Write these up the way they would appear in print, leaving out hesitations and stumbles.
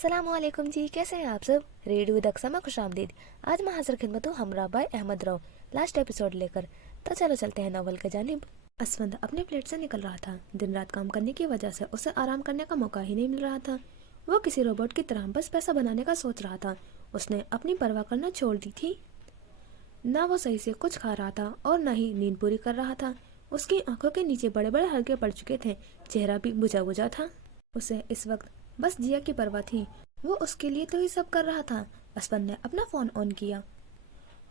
अस्सलाम वालेकुम जी, कैसे हैं आप सब। रेडियो विद अक्सा में खुश आमदीद। आज मैं हाजिर खिदमत हूँ हमरा भाई अहमद राव लास्ट एपिसोड लेकर। तो चलो चलते हैं नॉवल के जानिब। असवंद अपने प्लेट से निकल रहा था। दिन रात काम करने की वजह से उसे आराम करने का मौका ही नहीं मिल रहा था। वो किसी रोबोट की तरह बस पैसा बनाने का सोच रहा था। उसने अपनी परवाह करना छोड़ दी थी। ना वो सही से कुछ खा रहा था और न ही नींद पूरी कर रहा था। उसकी आंखों के नीचे बड़े बड़े हल्के पड़ चुके थे। चेहरा भी बुझा बुझा था। उसे इस वक्त बस जिया की परवाह थी। वो उसके लिए तो ही सब कर रहा था। असफन ने अपना फोन ऑन किया।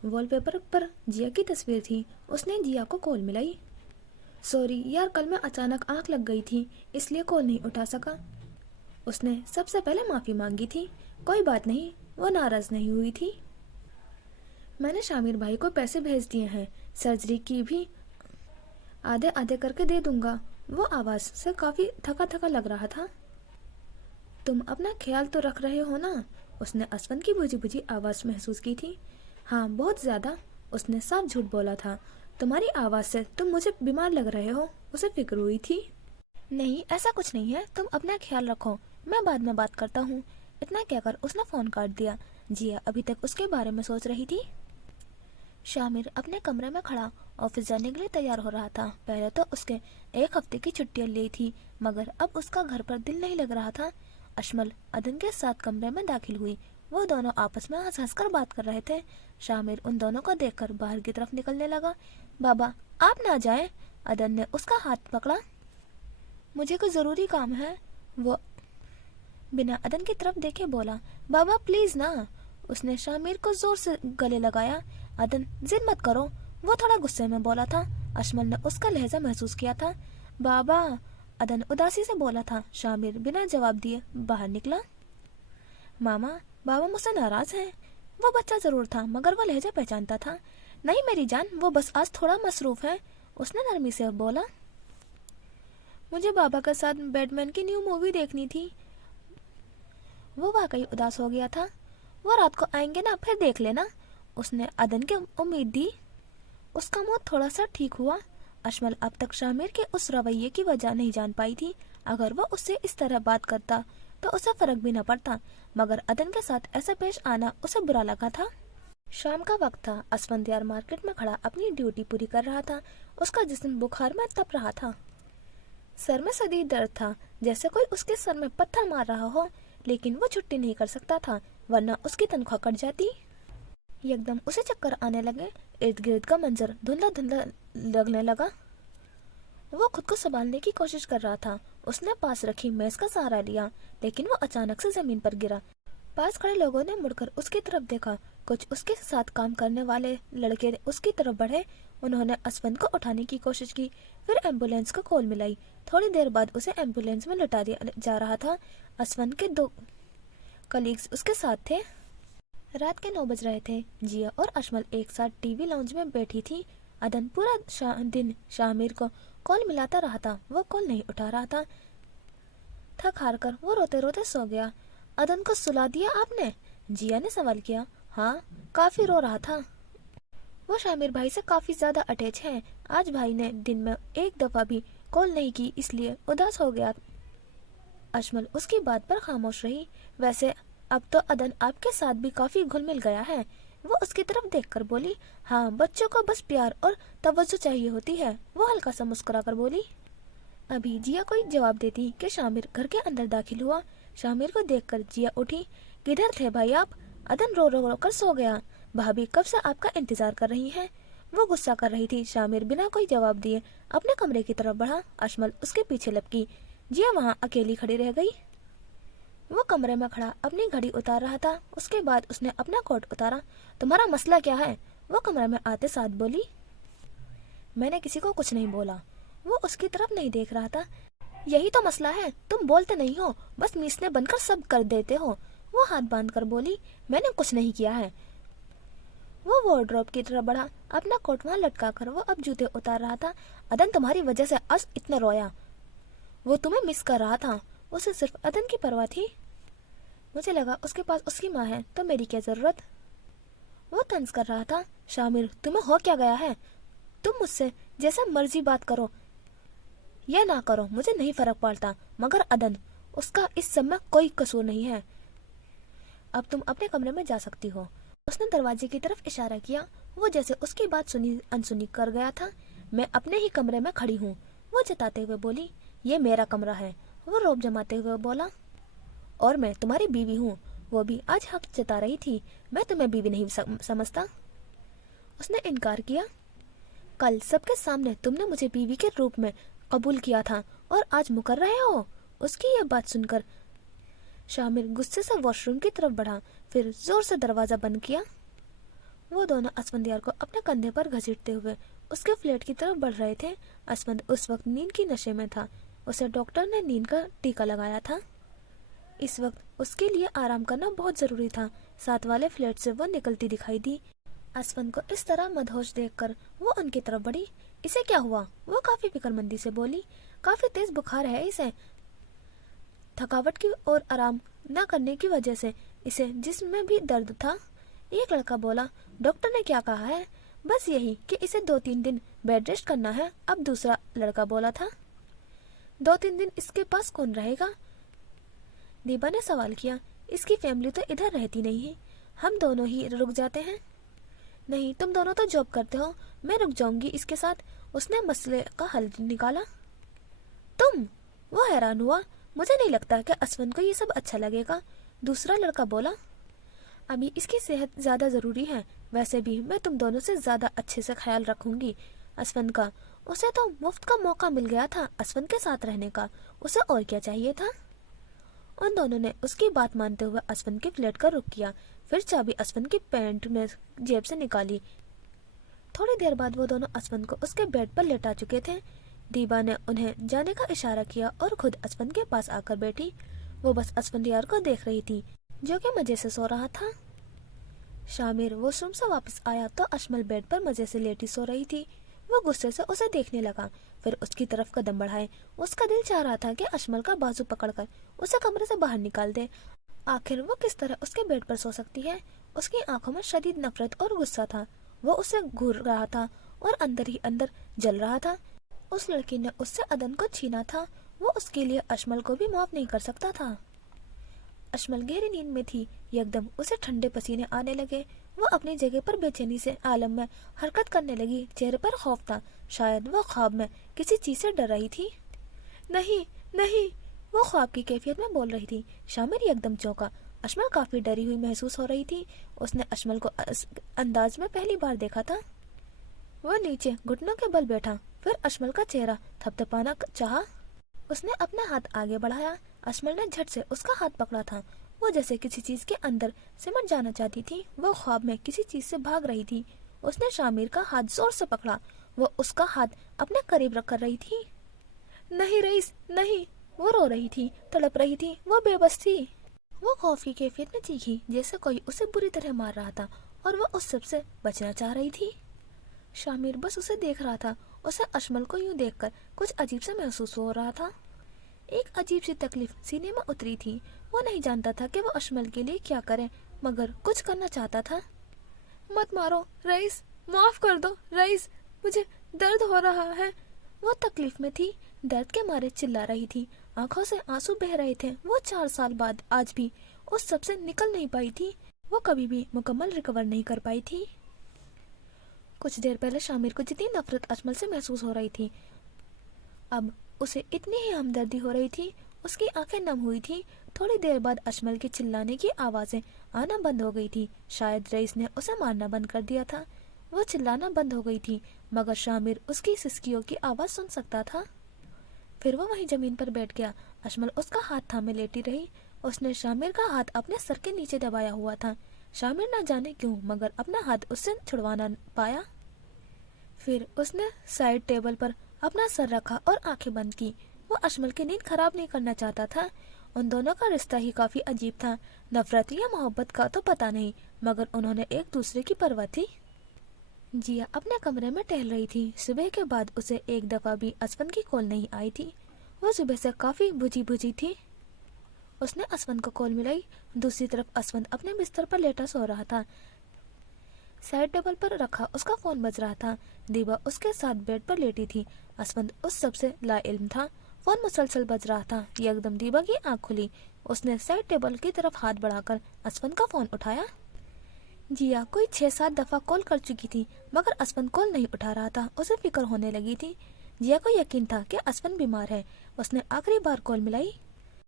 वॉलपेपर पर जिया की तस्वीर थी। उसने जिया को कॉल मिलाई। सॉरी यार, कल मैं अचानक आंख लग गई थी, इसलिए कॉल नहीं उठा सका। उसने सबसे पहले माफी मांगी थी। कोई बात नहीं, वो नाराज नहीं हुई थी। मैंने शामिर भाई को पैसे भेज दिए हैं। सर्जरी की भी आधे आधे करके दे दूंगा। वो आवाज से काफी थका थका लग रहा था। तुम अपना ख्याल तो रख रहे हो ना? उसने असफन की बुझी बुझी आवाज महसूस की थी। हाँ, बहुत ज्यादा। उसने साफ झूठ बोला था। तुम्हारी आवाज से तुम मुझे बीमार लग रहे हो। उसे फिक्र हुई थी। नहीं, ऐसा कुछ नहीं है, तुम अपना ख्याल रखो, मैं बाद में बात करता हूँ। इतना कहकर उसने फोन काट दिया। जिया अभी तक उसके बारे में सोच रही थी। शामिर अपने कमरे में खड़ा ऑफिस जाने के लिए तैयार हो रहा था। पहले तो उसके एक हफ्ते की छुट्टियां ली थी, मगर अब उसका घर पर दिल नहीं लग रहा था। अशमल अदन के साथ कमरे में दाखिल हुई। वो दोनों आपस में हंस हंस कर बात कर रहे थे। शामिर उन दोनों को देखकर बाहर की तरफ निकलने लगा। बाबा, आप ना जाएं। अदन ने उसका हाथ पकड़ा। मुझे कोई जरूरी काम है। वो बिना अदन की तरफ देखे बोला। बाबा प्लीज ना। उसने शामिर को जोर से गले लगाया। अदन, जिद मत करो। वो थोड़ा गुस्से में बोला था। अशमल ने उसका लहजा महसूस किया था। बाबा, अदन उदासी से बोला था। शामिर बिना जवाब दिए बाहर निकला। मामा, बाबा मुझसे नाराज हैं। वो बच्चा जरूर था, मगर वो लहजा पहचानता था। नहीं मेरी जान, वो बस आज थोड़ा मसरूफ है। उसने नरमी से बोला। मुझे बाबा के साथ बैटमैन की न्यू मूवी देखनी थी। वो वाकई उदास हो गया था। वो रात को आएंगे ना, फिर देख लेना। उसने अदन की उम्मीद दी। उसका मुंह थोड़ा सा ठीक हुआ। अशमल अब तक शामिर के उस रवैये की वजह नहीं जान पाई थी। अगर वो उससे इस तरह बात करता तो उसे फर्क भी न पड़ता, मगर अदन के साथ ऐसा पेश आना उसे बुरा लगा था। शाम का वक्त था। असफंदियार मार्केट में खड़ा अपनी ड्यूटी पूरी कर रहा था। उसका जिस्म बुखार में तप रहा था। सर में शदीद दर्द था, जैसे कोई उसके सर में पत्थर मार रहा हो, लेकिन वो छुट्टी नहीं कर सकता था, वरना उसकी तनख्वाह कट जाती। एकदम उसे चक्कर आने लगे। इर्द गिर्द का मंजर धुंधला धुंधला लगने लगा। वो खुद को संभालने की कोशिश कर रहा था। उसने पास रखी मेज का सहारा लिया, लेकिन वो अचानक से जमीन पर गिरा। पास खड़े लोगों ने मुड़कर उसकी तरफ देखा। कुछ उसके साथ काम करने वाले लड़के उसकी तरफ बढ़े। उन्होंने असफंद को उठाने की कोशिश की, फिर एम्बुलेंस को कॉल मिलाई। थोड़ी देर बाद उसे एम्बुलेंस में लौटा दिया जा रहा था। असफंद के 2 कलीग्स उसके साथ थे। रात के 9 बज रहे थे। जिया और अशमल एक साथ टीवी लाउंज में बैठी थी। अदन पूरा दिन शामिर को कॉल मिलाता रहा था। वो कॉल नहीं उठा रहा था। थक हार कर वो रोते रोते सो गया। अदन को सुला दिया आपने? जिया ने सवाल किया। हाँ, काफी रो रहा था। वो शामिर भाई से काफी ज्यादा अटैच है। आज भाई ने दिन में एक दफा भी कॉल नहीं की, इसलिए उदास हो गया। अशमल उसकी बात पर खामोश रही। वैसे अब तो अदन आपके साथ भी काफी घुल मिल गया है। वो उसकी तरफ देखकर बोली। हाँ, बच्चों को बस प्यार और तवज्जो चाहिए होती है। वो हल्का सा मुस्कुरा कर बोली। अभी जिया कोई जवाब देती कि शामिर घर के अंदर दाखिल हुआ। शामिर को देखकर जिया उठी। किधर थे भाई आप? अदन रो रो रो कर सो गया। भाभी कब से आपका इंतजार कर रही है। वो गुस्सा कर रही थी। शामिर बिना कोई जवाब दिए अपने कमरे की तरफ बढ़ा। अशमल उसके पीछे लपकी। जिया वहाँ अकेली खड़ी रह गई। वो कमरे में खड़ा अपनी घड़ी उतार रहा था। उसके बाद उसने अपना कोट उतारा। तुम्हारा मसला क्या है? वो कमरे में आते साथ बोली। मैंने किसी को कुछ नहीं बोला। वो उसकी तरफ नहीं देख रहा था। यही तो मसला है, तुम बोलते नहीं हो, बस मीसने बनकर सब कर देते हो। वो हाथ बांध कर बोली। मैंने कुछ नहीं किया है। वो वार्डरोब की तरफ बढ़ा। अपना कोट वहाँ लटका कर वो अब जूते उतार रहा था। अदन तुम्हारी वजह से आज इतना रोया। वो तुम्हें मिस कर रहा था। उसे सिर्फ अदन की परवाह थी। मुझे लगा उसके पास उसकी माँ है, तो मेरी क्या जरूरत। वो तंज कर रहा था। शामिर, तुम्हें हो क्या गया है? तुम मुझसे जैसा मर्जी बात करो या ना करो, मुझे नहीं फर्क पड़ता, मगर अदन, उसका इस सब में कोई कसूर नहीं है। अब तुम अपने कमरे में जा सकती हो। उसने दरवाजे की तरफ इशारा किया। वो जैसे उसकी बात सुनी अनसुनी कर गया था। मैं अपने ही कमरे में खड़ी हूँ, वो जताते हुए बोली। ये मेरा कमरा है, वो रोब जमाते हुए बोला। और मैं तुम्हारी बीवी हूँ, वो भी आज हक जता रही थी। मैं तुम्हें बीवी नहीं समझता, उसने इनकार किया। कल सबके सामने तुमने मुझे बीवी के रूप में कबूल किया था और आज मुकर रहे हो। उसकी ये बात सुनकर शामिर गुस्से से वॉशरूम की तरफ बढ़ा, फिर जोर से दरवाजा बंद किया। वो दोनों असफंदियार को अपने कंधे पर घसीटते हुए उसके फ्लैट की तरफ बढ़ रहे थे। असफंद उस वक्त नींद की नशे में था। उसे डॉक्टर ने नींद का टीका लगाया था। इस वक्त उसके लिए आराम करना बहुत जरूरी था। साथ वाले फ्लैट से वो निकलती दिखाई दी। असफंद को इस तरह मदहोश देखकर वो उनकी तरफ बढ़ी। इसे क्या हुआ? वो काफी फिक्रमंदी से बोली। काफी तेज बुखार है इसे। थकावट की और आराम न करने की वजह से इसे जिस्म में भी दर्द था। एक लड़का बोला, डॉक्टर ने क्या कहा है? बस यही कि इसे 2-3 दिन बेड रेस्ट करना है। अब दूसरा लड़का बोला था, 2-3 दिन इसके पास कौन रहेगा? दीबा ने सवाल किया। इसकी फैमिली तो इधर रहती नहीं है, हम दोनों ही रुक जाते हैं। नहीं, तुम दोनों तो जॉब करते हो, मैं रुक जाऊंगी इसके साथ। उसने मसले का हल निकाला। तुम? वो हैरान हुआ। मुझे नहीं लगता कि असफंद को ये सब अच्छा लगेगा। दूसरा लड़का बोला, अभी इसकी सेहत ज्यादा जरूरी है। वैसे भी मैं तुम दोनों से ज्यादा अच्छे से ख्याल रखूंगी असफंद का। उसे तो मुफ्त का मौका मिल गया था असफंद के साथ रहने का, उसे और क्या चाहिए था? उन दोनों ने उसकी बात मानते हुए असफंद के फ्लैट का रुख किया। फिर चाबी असफंद की पैंट में जेब से निकाली। थोड़ी देर बाद वो दोनों असफंद को उसके बेड पर लेटा चुके थे। दीबा ने उन्हें जाने का इशारा किया और खुद असफंद के पास आकर बैठी। वो बस असफंदियार को देख रही थी, जो कि मजे से सो रहा था। शामिर वॉशरूम से वापस आया तो अशमल बेड पर मजे से लेटी सो रही थी। वो गुस्से से उसे देखने लगा, फिर उसकी तरफ कदम बढ़ाए। उसका दिल चाह रहा था कि अशमल का बाजू पकड़कर उसे कमरे से बाहर निकाल दे। आखिर वो किस तरह उसके बेड पर सो सकती है? उसकी आंखों में शदीद नफरत और गुस्सा था। वो उसे घूर रहा था और अंदर ही अंदर जल रहा था। उस लड़की ने उससे अदन को छीना था। वो उसके लिए अशमल को भी माफ नहीं कर सकता था। अशमल गहरी नींद में थी। एकदम उसे ठंडे पसीने आने लगे। वो अपनी जगह पर बेचैनी से आलम में हरकत करने लगी। चेहरे पर खौफ था। शायद वो ख्वाब में किसी चीज से डर रही थी। नहीं नहीं, वो ख्वाब की कैफियत में बोल रही थी। शामिर एकदम चौंका। अशमल काफी डरी हुई महसूस हो रही थी। उसने अशमल को अंदाज में पहली बार देखा था। वो नीचे घुटनों के बल बैठा, फिर अशमल का चेहरा थपथपाना चाहा। उसने अपना हाथ आगे बढ़ाया। अशमल ने झट से उसका हाथ पकड़ा था। वो जैसे किसी चीज के अंदर सिमट जाना चाहती थी। वो ख्वाब में किसी चीज से भाग रही थी। उसने शामिर का हाथ जोर से पकड़ा। वो उसका हाथ अपने करीब रख कर रही थी। नहीं रईस, नहीं। वो रो रही थी, तड़प रही थी, वो बेबस थी। वो खौफ की कैफियत में चीखी जैसे कोई उसे बुरी तरह मार रहा था और वो उस सब से बचना चाह रही थी। शामिर बस उसे देख रहा था। उसे अशमल को यूं देखकर कुछ अजीब सा महसूस हो रहा था। एक अजीब सी तकलीफ सीने में उतरी थी। वो नहीं जानता था कि वो अशमल के लिए क्या करे, मगर कुछ करना चाहता था। मत मारो रईस, माफ कर दो रईस, मुझे दर्द हो रहा है। वो तकलीफ में थी, दर्द के मारे चिल्ला रही थी। आंखों से आंसू बह रहे थे। वो 4 साल बाद आज भी उस सब से निकल नहीं पाई थी। वो कभी भी मुकम्मल रिकवर नहीं कर पाई थी। कुछ देर पहले शामिर को जितनी नफरत अजमल से महसूस हो रही थी, अब उसे इतनी ही हमदर्दी हो रही थी। उसकी आंखें नम हुई थी। थोड़ी देर बाद अजमल के चिल्लाने की आवाजें आना बंद हो गई थी। शायद रईस ने उसे मारना बंद कर दिया था। वो चिल्लाना बंद हो गई थी, मगर शामिर उसकी सिसकियों की आवाज सुन सकता था। फिर वो वहीं जमीन पर बैठ गया। अजमल उसका हाथ थामे लेटी रही। उसने शामिर का हाथ अपने सर के नीचे दबाया हुआ था। शामिर न जाने क्यों मगर अपना हाथ उससे छुड़वा न पाया। फिर उसने साइड टेबल पर अपना सर रखा और आंखें बंद की। वो अजमल की नींद खराब नहीं करना चाहता था। उन दोनों का रिश्ता ही काफी अजीब था। नफरत या मोहब्बत का तो पता नहीं, मगर उन्होंने एक दूसरे की परवाह थी। जिया अपने कमरे में टहल रही थी। सुबह के बाद उसे एक दफा भी असफंद की कॉल नहीं आई थी। वो सुबह से काफी बुझी बुझी थी। उसने असफंद को कॉल मिलाई। दूसरी तरफ असफंद अपने बिस्तर पर लेटा सो रहा था। साइड टेबल पर रखा उसका फोन बज रहा था। दीबा उसके साथ बेड पर लेटी थी। असफंद उस सबसे लाइल्म था। फोन मुसलसल बज रहा था। एकदम दीबा की आंख खुली। اس نے سائڈ ٹیبل کی طرف ہاتھ بڑھا کر اسفند کا فون اٹھایا۔ جیا کوئی 6-7 دفعہ کال کر چکی تھی مگر اسفند کال نہیں اٹھا رہا تھا۔ اسے فکر ہونے لگی تھی۔ جیا کو یقین تھا کہ اسفند بیمار ہے۔ اس نے آخری بار کال ملائی۔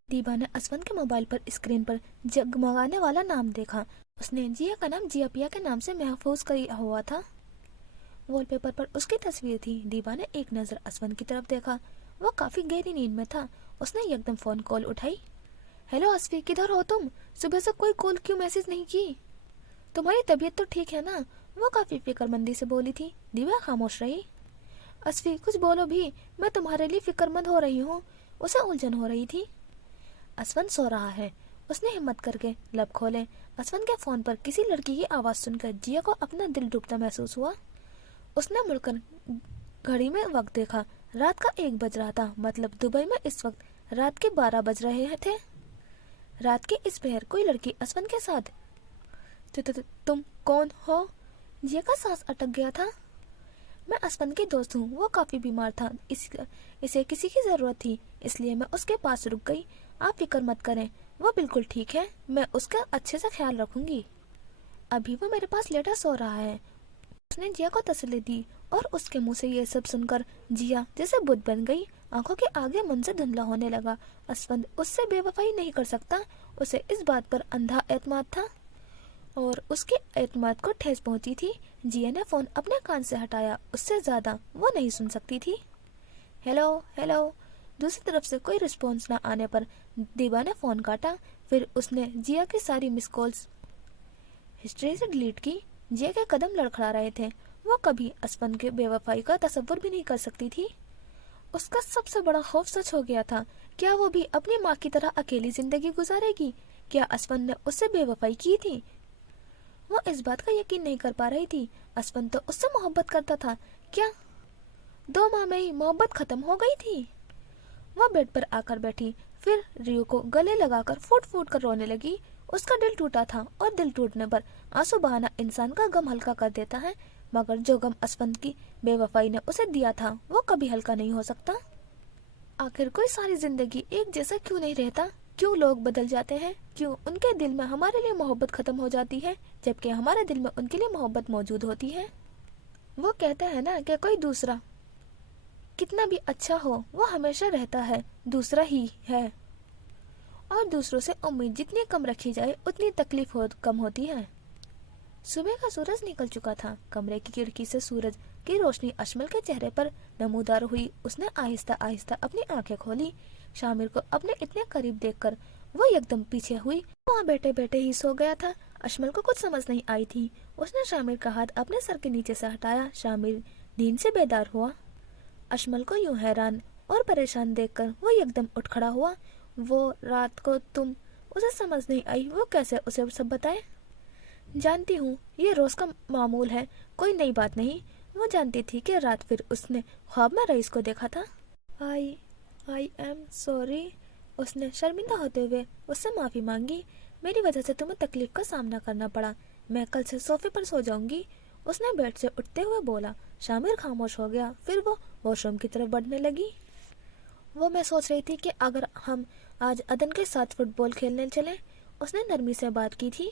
دیبا نے اسفند کے موبائل پر اسکرین پر جگمگانے والا نام دیکھا۔ اس نے جیا کا نام جیا پیا کے نام سے محفوظ کیا ہوا تھا۔ وال پیپر پر اس کی تصویر تھی۔ دیبا نے ایک نظر اسفند کی طرف دیکھا۔ وہ کافی گہری نیند میں تھا۔ اس نے یکدم فون کال اٹھائی۔ ہیلو اسفی، کدھر ہو تم؟ صبح سے کوئی کال کیوں میسج نہیں کی؟ تمہاری طبیعت تو ٹھیک ہے نا؟ وہ کافی فکر مندی سے بولی تھی۔ دیبا خاموش رہی۔ اسفی کچھ بولو بھی، میں تمہارے لیے فکر مند ہو رہی ہوں۔ اسے الجھن ہو رہی تھی۔ اسفند سو رہا ہے۔ اس نے ہمت کر کے لب کھولے۔ اسفند کے فون پر کسی لڑکی کی آواز سن کر جیا کو اپنا دل ڈوبتا محسوس ہوا۔ اس نے مڑ کر گھڑی میں وقت دیکھا۔ رات کا 1 بج رہا تھا، مطلب دبئی میں اس وقت رات کے 12 بج رہے تھے۔ رات کے اس پہر کوئی لڑکی اسفند کے ساتھ۔ تم کون ہو؟ جیا کا سانس اٹک گیا تھا۔ میں اسفند کی دوست ہوں۔ وہ کافی بیمار تھا، اسے کسی کی ضرورت تھی، اس لیے میں اس کے پاس رک گئی۔ آپ فکر مت کریں، وہ بالکل ٹھیک ہے۔ میں اس کا اچھے سے خیال رکھوں گی۔ ابھی وہ میرے پاس لیٹا سو رہا ہے۔ اس نے جیا کو تسلی دی اور اس کے منہ سے یہ سب سن کر جیا جیسے بت بن گئی۔ آنکھوں کے آگے منظر دھندلا ہونے لگا۔ اسفند اس سے بے وفائی نہیں کر سکتا۔ اسے اس بات پر اندھا اعتماد تھا اور اس کے اعتماد کو ٹھیس پہنچی تھی۔ جیا نے فون اپنے کان سے ہٹایا۔ اس سے زیادہ وہ نہیں سن سکتی تھی۔ Hello hello. دوسری طرف سے کوئی رسپانس نہ آنے پر دیبا نے فون کاٹا۔ پھر اس نے جیا کی ساری مس کالز ہسٹری سے ڈیلیٹ کی۔ جیا کے قدم لڑکھڑا رہے تھے۔ وہ کبھی اسفند کے بے وفائی کا تصور بھی نہیں کر سکتی تھی۔ اس کا سب سے بڑا خوف سچ ہو گیا تھا۔ کیا وہ بھی اپنی ماں کی طرح اکیلی زندگی گزارے گی؟ کیا اسفند نے اس سے بے وفائی کی تھی؟ وہ اس بات کا یقین نہیں کر پا رہی تھی۔ اسفند تو اس سے محبت کرتا تھا۔ کیا 2 ماہ میں ہی محبت ختم ہو گئی تھی؟ وہ بیڈ پر آ کر بیٹھی، پھر ریو کو گلے لگا کر پھوٹ پھوٹ کر رونے لگی۔ اس کا دل ٹوٹا تھا اور دل ٹوٹنے پر آنسو بہانا انسان کا غم ہلکا کر دیتا ہے، مگر جو غم اسفند کی بے وفائی نے اسے دیا تھا وہ کبھی ہلکا نہیں ہو سکتا۔ آخر کوئی ساری زندگی ایک جیسا کیوں نہیں رہتا؟ کیوں لوگ بدل جاتے ہیں؟ کیوں ان کے دل میں ہمارے لیے محبت ختم ہو جاتی ہے جبکہ ہمارے دل میں ان کے لیے محبت موجود ہوتی ہے؟ وہ کہتے ہیں نا کہ کوئی دوسرا کتنا بھی اچھا ہو وہ ہمیشہ رہتا ہے، دوسرا ہی ہے، اور دوسروں سے امید جتنی کم رکھی جائے اتنی تکلیف کم ہوتی ہے۔ صبح کا سورج نکل چکا تھا۔ کمرے کی کھڑکی سے سورج کی روشنی اشمل کے چہرے پر نمودار ہوئی۔ اس نے آہستہ آہستہ اپنی آنکھیں کھولی۔ شامر کو اپنے اتنے قریب دیکھ کر وہ یکدم پیچھے ہوئی۔ وہاں بیٹھے بیٹھے ہی سو گیا تھا۔ اشمل کو کچھ سمجھ نہیں آئی تھی۔ اس نے شامر کا ہاتھ اپنے سر کے نیچے سے ہٹایا۔ شامر نیند سے بیدار ہوا۔ اشمل کو یوں حیران اور پریشان دیکھ کر وہ یکدم اٹھ کھڑا ہوا۔ وہ رات کو تم اسے سمجھ نہیں آئی، وہ کیسے اسے سب بتائے؟ جانتی ہوں یہ روز کا معمول ہے، کوئی نئی بات نہیں۔ وہ جانتی تھی کہ رات پھر اس نے خواب میں رئیس کو دیکھا تھا۔ I am sorry. اس نے شرمندہ ہوتے ہوئے اس سے معافی مانگی۔ میری وجہ سے تمہیں تکلیف کا سامنا کرنا پڑا، میں کل سے صوفے پر سو جاؤں گی۔ اس نے بیڈ سے اٹھتے ہوئے بولا۔ شامر خاموش ہو گیا۔ پھر وہ واش روم کی طرف بڑھنے لگی۔ میں سوچ رہی تھی کہ اگر ہم آج عدن کے ساتھ فٹ بال کھیلنے چلیں۔ اس نے نرمی سے بات کی تھی۔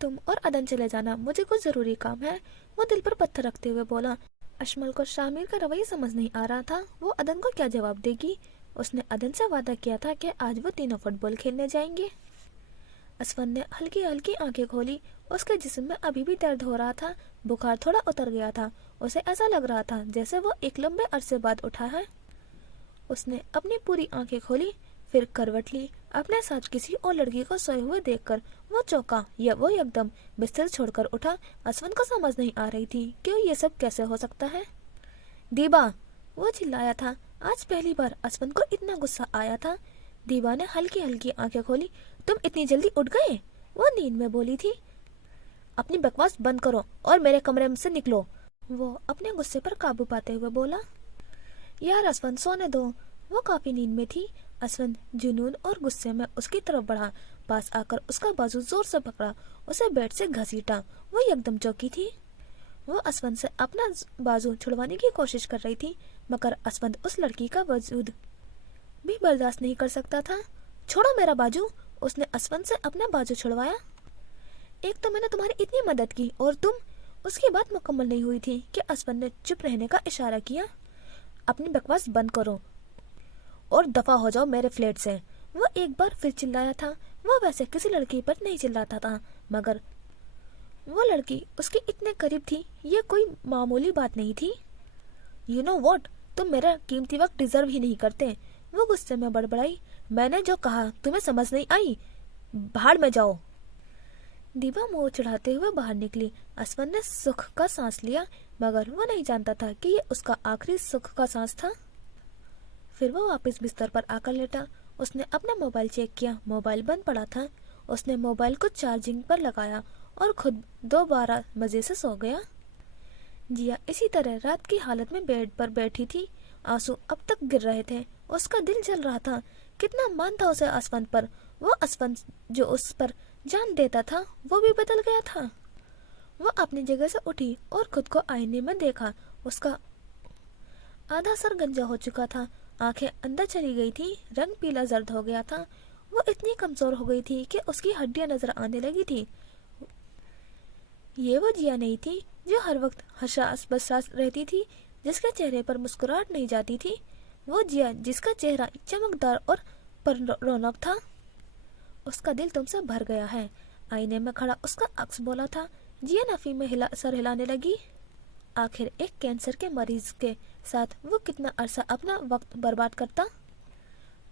تم اور عدن چلے جانا، مجھے کچھ ضروری کام ہے۔ وہ دل پر پتھر رکھتے ہوئے بولا۔ اشمل کو شامر کا رویہ سمجھ نہیں آ رہا تھا۔ وہ عدن کو کیا جواب دے گی؟ اس نے عدن سے وعدہ کیا تھا کہ آج وہ تینوں فٹ بال کھیلنے جائیں گے۔ اسفند نے ہلکی ہلکی آنکھیں کھولی۔ اس کے جسم میں ابھی بھی درد ہو رہا تھا۔ بخار تھوڑا اتر گیا تھا۔ اسے ایسا لگ رہا تھا جیسے وہ ایک لمبے عرصے بعد اٹھا ہے۔ اس نے اپنی پوری آنکھیں کھولی، پھر کروٹ لی۔ اپنے ساتھ کسی اور لڑکی کو سوئے ہوئے دیکھ کر وہ چونکا یا وہ یکدم بستر چھوڑ کر اٹھا۔ اسفند کو سمجھ نہیں آ رہی تھی کہ یہ سب کیسے ہو سکتا ہے۔ دیبا! وہ چلایا تھا۔ آج پہلی بار اسفند کو اتنا غصہ آیا تھا۔ دیبا نے ہلکی ہلکی آنکھیں کھولی۔ تم اتنی جلدی اٹھ گئے؟ وہ نیند میں بولی تھی۔ اپنی بکواس بند کرو اور میرے کمرے سے نکلو، وہ اپنے غصے پر قابو پاتے ہوئے بولا۔ یار اسفند سونے دو۔ وہ کافی نیند میں تھی۔ اسفند جنون اور غصے میں اس کی طرف بڑھا، پاس آ کر اس کا بازو زور سے پکڑا، اسے بیڈ سے گھسیٹا۔ وہ یکدم چوکی تھی۔ وہ اسفند سے اپنا بازو چھڑوانے کی کوشش کر رہی تھی، مگر اسفند اس لڑکی کا وجود بھی برداشت نہیں کر سکتا تھا۔ छोड़ो मेरा बाजू। उसने असफन से अपना बाजू छुड़वाया। एक तो मैंने तुम्हारी इतनी मदद की और तुम। उसकी बात मुकम्मल नहीं हुई थी कि असफन ने चुप रहने का इशारा किया। अपनी बकवास बंद करो और दफा हो जाओ मेरे फ्लैट से। वो एक बार फिर चिल्लाया था। वो वैसे किसी लड़की पर नहीं चिल्लाता था, मगर वो लड़की उसके इतने करीब थी, ये कोई मामूली बात नहीं थी। यू नो वॉट, तुम मेरा कीमती वक्त डिजर्व ही नहीं करते। वो गुस्से में बड़बड़ाई। मैंने जो कहा तुम्हें समझ नहीं आई? भाड़ में जाओ। दीवा मुंह चढ़ाते हुए बाहर निकली। असफन ने सुख का सांस लिया, मगर वो नहीं जानता था कि ये उसका आखिरी सुख का सांस था। फिर वो वापस बिस्तर पर आकर लेटा। उसने अपना मोबाइल चेक किया, मोबाइल बंद पड़ा था। उसने मोबाइल को चार्जिंग पर लगाया और खुद दोबारा मजे से सो गया। जिया इसी तरह रात की हालत में बेड पर बैठी थी। आंसू अब तक गिर रहे थे। उसका दिल जल रहा था। कितना मान था उसे असफन पर। वो असफन जो उस पर जान देता था, वो भी बदल गया था। वो अपनी जगह से उठी और खुद को आईने में देखा। उसका आधा सर गंजा हो चुका था, आंखें अंदर चली गई थी, रंग पीला जर्द हो गया था। वो इतनी कमजोर हो गई थी कि उसकी हड्डियां नजर आने लगी थी। ये वो जिया नहीं थी जो हर वक्त हसास बसास रहती थी, जिसके चेहरे पर मुस्कुराहट नहीं जाती थी। वो जिया जिसका चेहरा चमकदार और पर रौनक था। उसका दिल तुमसे भर गया है, आईने में खड़ा उसका अक्स बोला था। जिया नफी में सर हिलाने लगी। आखिर एक कैंसर के मरीज के साथ वो कितना अरसा अपना वक्त बर्बाद करता।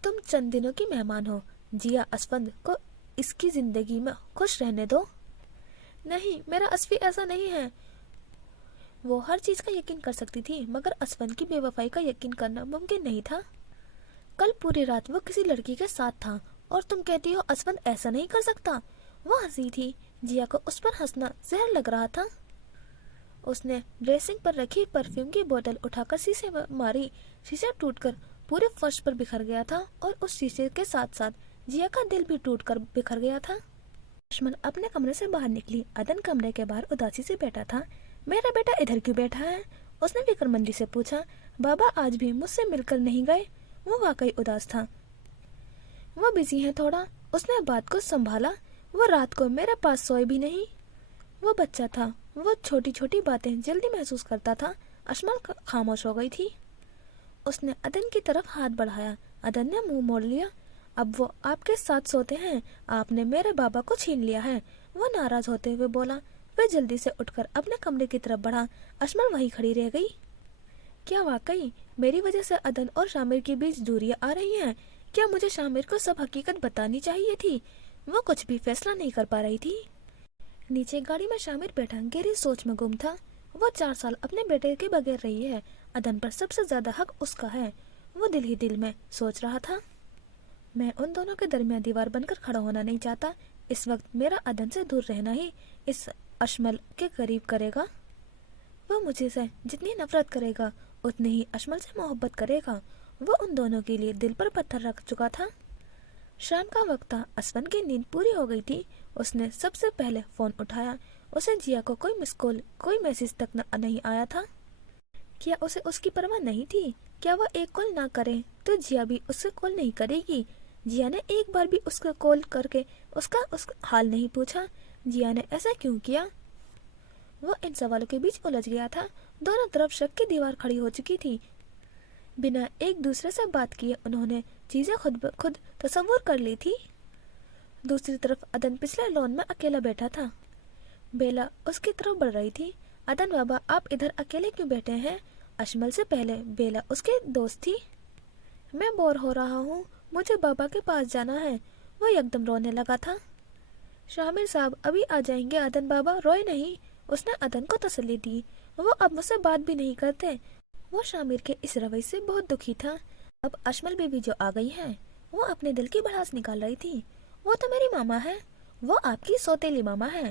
तुम चंद दिनों की मेहमान हो, जिया असफंद को इसकी जिंदगी में खुश रहने दो। नहीं, मेरा असफी ऐसा नहीं है। वो हर चीज का यकीन कर सकती थी, मगर असफन की बेवफाई का यकीन करना मुमकिन नहीं था। कल पूरी रात वो किसी लड़की के साथ था और तुम कहती हो असफन ऐसा नहीं कर सकता। वो हंसी थी। जिया को उस पर हंसना जहर लग रहा था। उसने ड्रेसिंग पर रखी परफ्यूम की बोतल उठाकर शीशे में मारी। शीशा टूटकर पूरे फर्श पर बिखर गया था और उस शीशे के साथ साथ जिया का दिल भी टूटकर बिखर गया था। लक्ष्मण अपने कमरे से बाहर निकली। अदन कमरे के बाहर उदासी से बैठा था। मेरा बेटा इधर क्यों बैठा है? उसने फिक्रमंदी से पूछा। बाबा आज भी मुझसे मिलकर नहीं गए। वो वाकई उदास था। वो बिजी है थोड़ा। उसने बात को संभाला। वो रात को मेरे पास सोए भी नहीं। वो बच्चा था, वो छोटी छोटी बातें जल्दी महसूस करता था। अशमल खामोश हो गई थी। उसने अदन की तरफ हाथ बढ़ाया। अदन ने मुंह मोड़ लिया। अब वो आपके साथ सोते हैं, आपने मेरे बाबा को छीन लिया है। वो नाराज होते हुए बोला। वह जल्दी से उठकर अपने कमरे की तरफ बढ़ा। अशमल वहीं खड़ी रह गई। क्या वाकई मेरी वजह से अदन और शामिर के बीच दूरियां आ रही हैं? क्या मुझे शामिर को सब हकीकत बतानी चाहिए थी? वो कुछ भी फैसला नहीं कर पा रही थी। नीचे गाड़ी में शामिर बैठा गहरी सोच में गुम था। वो 4 साल अपने बेटे के बगैर रही है। अदन पर सबसे ज्यादा हक उसका है। वो दिल ही दिल में सोच रहा था, मैं उन दोनों के दरमियान दीवार बनकर खड़ा होना नहीं चाहता। इस वक्त मेरा अदन से दूर रहना ही इस अशमल के करीब करेगा। वो मुझे से जितनी नफरत करेगा उतनी ही अशमल से मोहब्बत करेगा। वो उन दोनों के लिए दिल पर पत्थर रख चुका था। शाम का वक्त था। असफन की नींद पूरी हो गई थी। उसने सबसे पहले फोन उठाया। उसे जिया को कोई मिस कॉल, कोई मैसेज तक नहीं आया था। क्या उसे उसकी परवाह नहीं थी? क्या वह एक कॉल ना करे तो जिया भी उससे कॉल नहीं करेगी? जिया ने एक बार भी उसको कॉल करके उसका हाल नहीं पूछा। जिया ने ऐसा क्यों किया? वो इन सवालों के बीच उलझ गया था। दोनों तरफ शक की दीवार खड़ी हो चुकी थी। बिना एक दूसरे से बात किए उन्होंने चीजें खुद ब खुद तस्वुर कर ली थी। दूसरी तरफ अदन पिछले लॉन में अकेला बैठा था। बेला उसकी तरफ बढ़ रही थी। अदन बाबा, आप इधर अकेले क्यों बैठे हैं? अशमल से पहले बेला उसके दोस्त थी। मैं बोर हो रहा हूँ, मुझे बाबा के पास जाना है। वो एकदम रोने लगा था। शामिर साहब अभी आ जाएंगे अदन बाबा, रोए नहीं। उसने अदन को तसल्ली दी। वो अब मुझसे बात भी नहीं करते। वो शामिर के इस रवैये से बहुत दुखी था। अब अशमल बीबी जो आ गई है, वो अपने दिल की भड़ास निकाल रही थी। वो तो मेरी मामा है। वो आपकी सौतेली मामा है।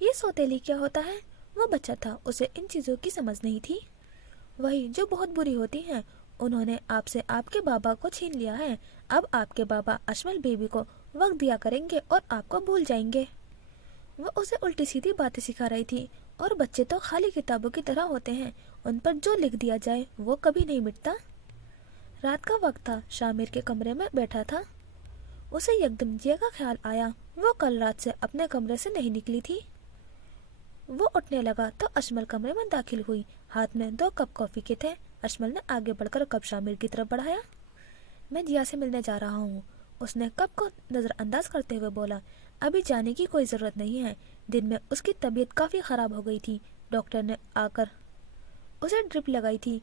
ये सौतेली क्या होता है? वो बच्चा था, उसे इन चीजों की समझ नहीं थी। वही जो बहुत बुरी होती हैं। उन्होंने आपसे आपके बाबा को छीन लिया है। अब आपके बाबा अशमल बेबी को वक्त दिया करेंगे और आपको भूल जाएंगे। वो उसे उल्टी सीधी बातें सिखा रही थी। और बच्चे तो खाली किताबों की तरह होते हैं, उन पर जो लिख दिया जाए वो कभी नहीं मिटता। रात का वक्त था। शामिर के कमरे में बैठा था। उसे एकदम जिया का ख्याल आया। वो कल रात से अपने कमरे से नहीं निकली थी। वो उठने लगा तो अशमल कमरे में दाखिल हुई। हाथ में 2 कप कॉफी के थे। अशमल ने आगे बढ़कर कप शामिर की तरफ बढ़ाया। मैं जिया से मिलने जा रहा हूँ, उसने कप को नजरअंदाज करते हुए बोला। अभी जाने की कोई जरूरत नहीं है। दिन में उसकी तबीयत काफी खराब हो गई थी। डॉक्टर ने आकर उसे ड्रिप लगाई थी।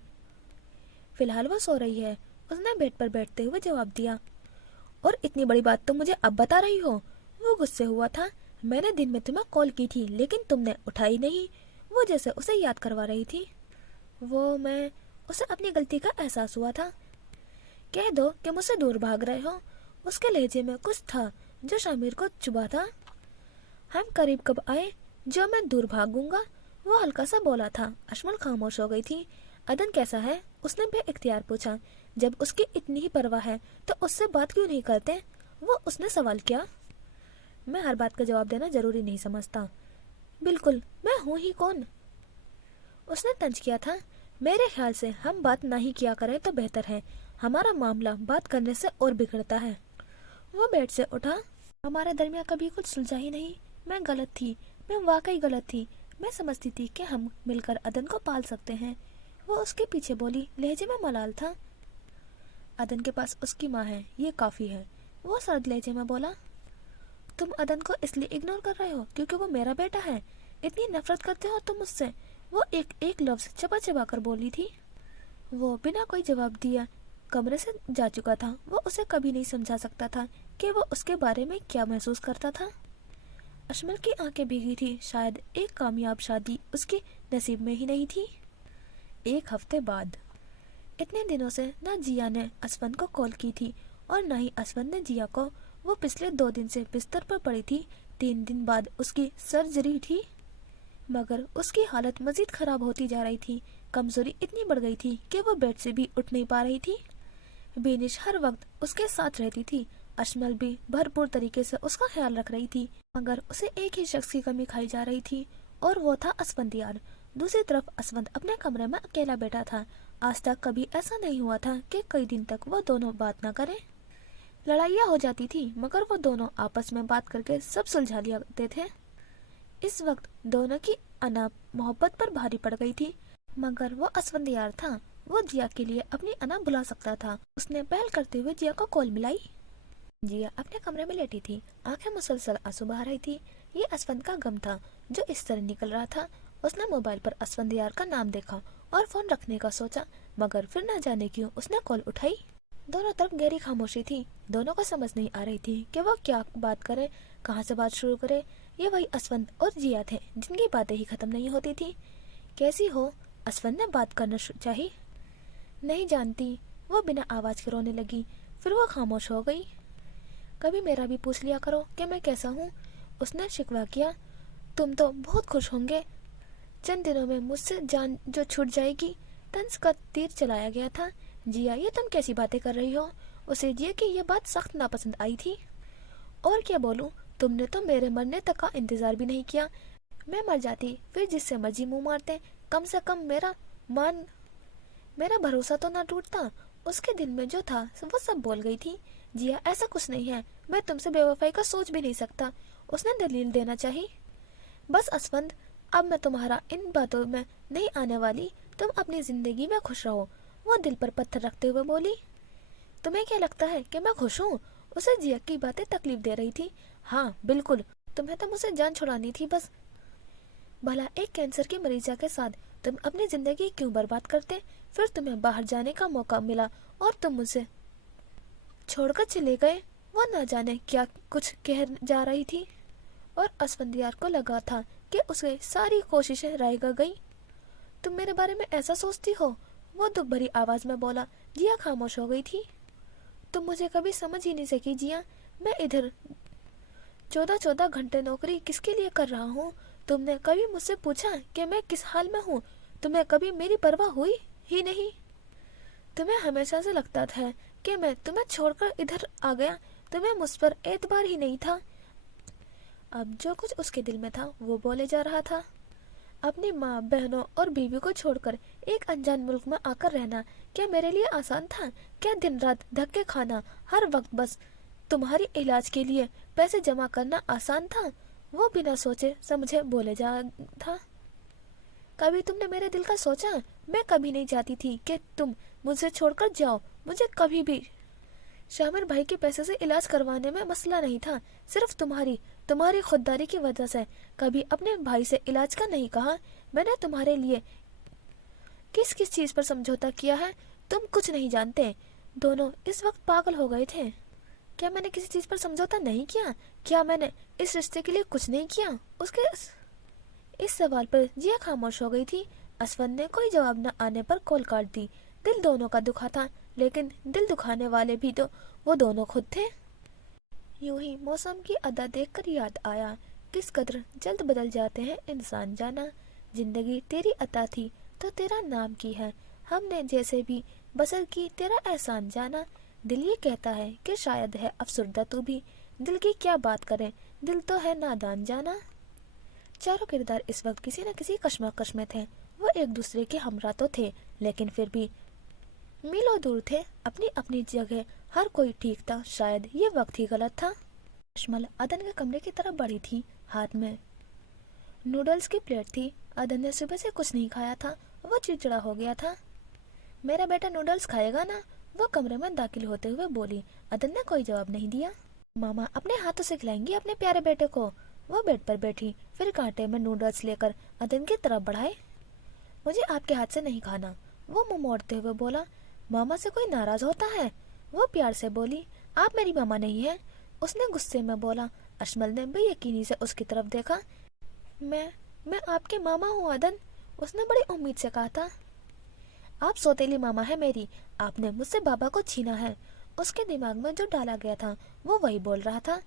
फिलहाल वो सो रही है, उसने बेड पर बैठते हुए जवाब दिया। और इतनी बड़ी बात तो मुझे अब बता रही हो? वो गुस्से हुआ था। मैंने दिन में तुम्हें कॉल की थी लेकिन तुमने उठाई नहीं। वो जैसे उसे याद करवा रही थी। मैं उसे अपनी गलती का एहसास हुआ था। कह दो कि मुझसे दूर भाग रहे हो। उसके लहजे में कुछ था जो शामिर को चुभा था। हम करीब कब आए जो मैं दूर भागूंगा? वो हल्का सा बोला था। अशमल खामोश हो गई थी। अदन कैसा है? उसने बेइख्तियार पूछा। जब उसकी इतनी ही परवाह है तो उससे बात क्यों नहीं करते? वो उसने सवाल किया। मैं हर बात का जवाब देना जरूरी नहीं समझता। बिल्कुल, मैं हूँ ही कौन? उसने तंज किया था। मेरे ख्याल से हम बात नहीं किया करें तो बेहतर है। हमारा मामला बात करने से और बिगड़ता है। वो बेड से उठा। हमारे दरमियान कभी कुछ सुलझा ही नहीं। मैं गलत थी, मैं वाकई गलत थी। मैं समझती थी कि हम मिलकर अदन को पाल सकते हैं। वो उसके पीछे बोली, लहजे में मलाल था। अदन के पास उसकी माँ है, ये काफी है। वो सर्द लहजे में बोला। तुम अदन को इसलिए इग्नोर कर रहे हो क्योंकि वो मेरा बेटा है? इतनी नफरत करते हो तुम मुझसे? वो एक एक लफ्ज चबा चबा कर बोली थी। वो बिना कोई जवाब दिया कमरे से जा चुका था। वो उसे कभी नहीं समझा सकता था कि वो उसके बारे में क्या महसूस करता था। अशमल की आंखें भीगी थी। शायद एक कामयाब शादी उसके नसीब में ही नहीं थी। 1 हफ्ते बाद। इतने दिनों से न जिया ने असफंद को कॉल की थी और न ही असफंद ने जिया को। वो पिछले 2 दिन से बिस्तर पर पड़ी थी। 3 दिन बाद उसकी सर्जरी थी, मगर उसकी हालत मजीद खराब होती जा रही थी। कमजोरी इतनी बढ़ गई थी कि वो बेड से भी उठ नहीं पा रही थी। बेनिश हर वक्त उसके साथ रहती थी। अशमल भी भरपूर तरीके से उसका ख्याल रख रही थी, मगर उसे एक ही शख्स की कमी खाई जा रही थी और वो था असफंद यार। दूसरी तरफ असफंद अपने कमरे में अकेला बैठा था। आज तक कभी ऐसा नहीं हुआ था कि कई दिन तक वो दोनों बात न करें। लड़ाइयाँ हो जाती थी मगर वो दोनों आपस में बात करके सब सुलझा लेते थे। इस वक्त दोनों की अना मोहब्बत पर भारी पड़ गई थी, मगर वो असफंद यार था। वो जिया के लिए अपनी अना बुला सकता था। उसने पहल करते हुए जिया को कॉल मिलाई। जिया अपने कमरे में लेटी थी। आंखें मुसलसल आंसू बहा रही थी। ये असफंद का गम था जो इस तरह निकल रहा था। उसने मोबाइल पर असफंद यार का नाम देखा और फोन रखने का सोचा, मगर फिर न जाने क्यों उसने कॉल उठाई। दोनों तरफ गहरी खामोशी थी। दोनों को समझ नहीं आ रही थी कि वो क्या बात करे, कहाँ से बात शुरू करे। ये वही असफंद और जिया थे जिनकी बातें ही खत्म नहीं होती थी। कैसी हो? असफंद ने बात करना चाही। नहीं जानती। वो बिना आवाज के रोने लगी। फिर वो खामोश हो गई। कभी मेरा भी पूछ लिया करो कि मैं कैसा हूँ, उसने शिकवा किया। तुम तो बहुत खुश होंगे। चंद दिनों में मुझसे जान जो छूट जाएगी। तंज का तीर चलाया गया था। जिया, ये तुम कैसी बातें कर रही हो? उसे जिया की ये बात सख्त नापसंद आई थी। और क्या बोलूं, तुमने तो मेरे मरने तक का इंतजार भी नहीं किया। मैं मर जाती फिर जिससे मर्जी मुंह मारते, कम से कम मेरा भरोसा तो ना टूटता। उसके दिल में जो था वो सब बोल गई थी। जिया, ऐसा कुछ नहीं है। मैं तुमसे बेवफाई का सोच भी नहीं सकता, उसने दलील देना चाहिए। बस असफंद, अब मैं तुम्हारा इन बातों में नहीं आने वाली। तुम अपनी जिंदगी में खुश रहो। वो दिल पर पत्थर रखते हुए बोली। तुम्हें क्या लगता है कि मैं खुश हूँ? उसे जिया की बातें तकलीफ दे रही थी। हाँ बिल्कुल, तुम्हें तो मुझसे जान छुड़ानी थी बस। भला एक कैंसर की मरीजा के साथ तुम अपनी जिंदगी क्यों बर्बाद करते? फिर तुम्हें बाहर जाने का मौका मिला और तुम मुझसे छोड़कर चले गए। वो न जाने क्या कुछ कह जा रही थी और असफंदियार को लगा था कि उसकी सारी कोशिशें रायगा गई। तुम मेरे बारे में ऐसा सोचती हो? वो दुख भरी आवाज में बोला। जिया खामोश हो गई थी। तुम मुझे कभी समझ ही नहीं सकी जिया। मैं इधर 14 घंटे नौकरी किसके लिए कर रहा हूँ? तुमने कभी मुझसे पूछा कि मैं किस हाल में हूँ? तुम्हें कभी मेरी परवाह हुई ही नहीं। तुम्हें हमेशा से लगता था कि मैं तुम्हें छोड़कर इधर आ गया। तुम्हें मुझ पर एतबार ही नहीं था। अब जो कुछ उसके दिल में था वो बोले जा रहा था। अपनी माँ, बहनों और बीवी को छोड़कर एक अनजान मुल्क में आकर रहना क्या मेरे लिए आसान था? क्या दिन रात धक्के खाना, हर वक्त बस तुम्हारी इलाज के लिए पैसे जमा करना आसान था? वो बिना सोचे समझे बोले जा था। कभी तुमने मेरे दिल का सोचा? मैं कभी नहीं चाहती थी कि तुम मुझसे छोड़कर जाओ, मुझे कभी भी। शामिर भाई के पैसे से इलाज करवाने में मसला नहीं था, सिर्फ तुम्हारी खुददारी की वजह से। कभी अपने भाई से इलाज का नहीं कहा। मैंने तुम्हारे लिए किस किस चीज पर समझौता किया है तुम कुछ नहीं जानते। दोनों इस वक्त पागल हो गए थे। क्या मैंने किसी चीज पर समझौता नहीं किया? क्या मैंने इस रिश्ते के लिए कुछ नहीं किया? उसके इस सवाल पर जिया खामोश हो गई थी। असफंद ने कोई जवाब न आने पर कॉल काट दी। दिल दोनों का दुखा था, लेकिन दिल दुखाने वाले भी तो वो दोनों खुद थे। यूं ही मौसम की अदा देखकर याद आया, किस कदर जल्द बदल जाते हैं इंसान। जाना जिंदगी तेरी अता थी तो तेरा नाम की है, हमने जैसे भी बसर की तेरा एहसान। जाना दिल ये कहता है कि शायद है अफसुर्दा तू भी, दिल की क्या बात करे, दिल तो है नादान। जाना चारों किरदार इस वक्त किसी न किसी कश्मकश में थे। वो एक दूसरे के हमरा तो थे, लेकिन फिर भी मीलों दूर थे। अपनी अपनी जगह हर कोई ठीक था, शायद ये वक्त ही गलत था। अशमल अदन के कमरे की तरफ बढ़ी थी। हाथ में नूडल्स की प्लेट थी। अदन ने सुबह से कुछ नहीं खाया था, वो चिड़चिड़ा हो गया था। मेरा बेटा नूडल्स खाएगा ना? वो कमरे में दाखिल होते हुए बोली। अदन ने कोई जवाब नहीं दिया। मामा अपने हाथों से खिलाएंगी अपने प्यारे बेटे को। वो बेड पर बैठी, फिर कांटे में नूडल्स लेकर अदन की तरफ बढ़ाए। मुझे आपके हाथ से नहीं खाना, वो मुंह मोड़ते हुए बोला। मामा से कोई नाराज होता है? वो प्यार से बोली। आप मेरी मामा नहीं है, उसने गुस्से में बोला। अशमल ने बेयकीनी से उसकी तरफ देखा। मैं आपके मामा हूँ अदन, उसने बड़ी उम्मीद से कहा था। आप सौतेली मामा है मेरी, आपने मुझसे बाबा को छीना है। उसके दिमाग में जो डाला गया था वो वही बोल रहा था।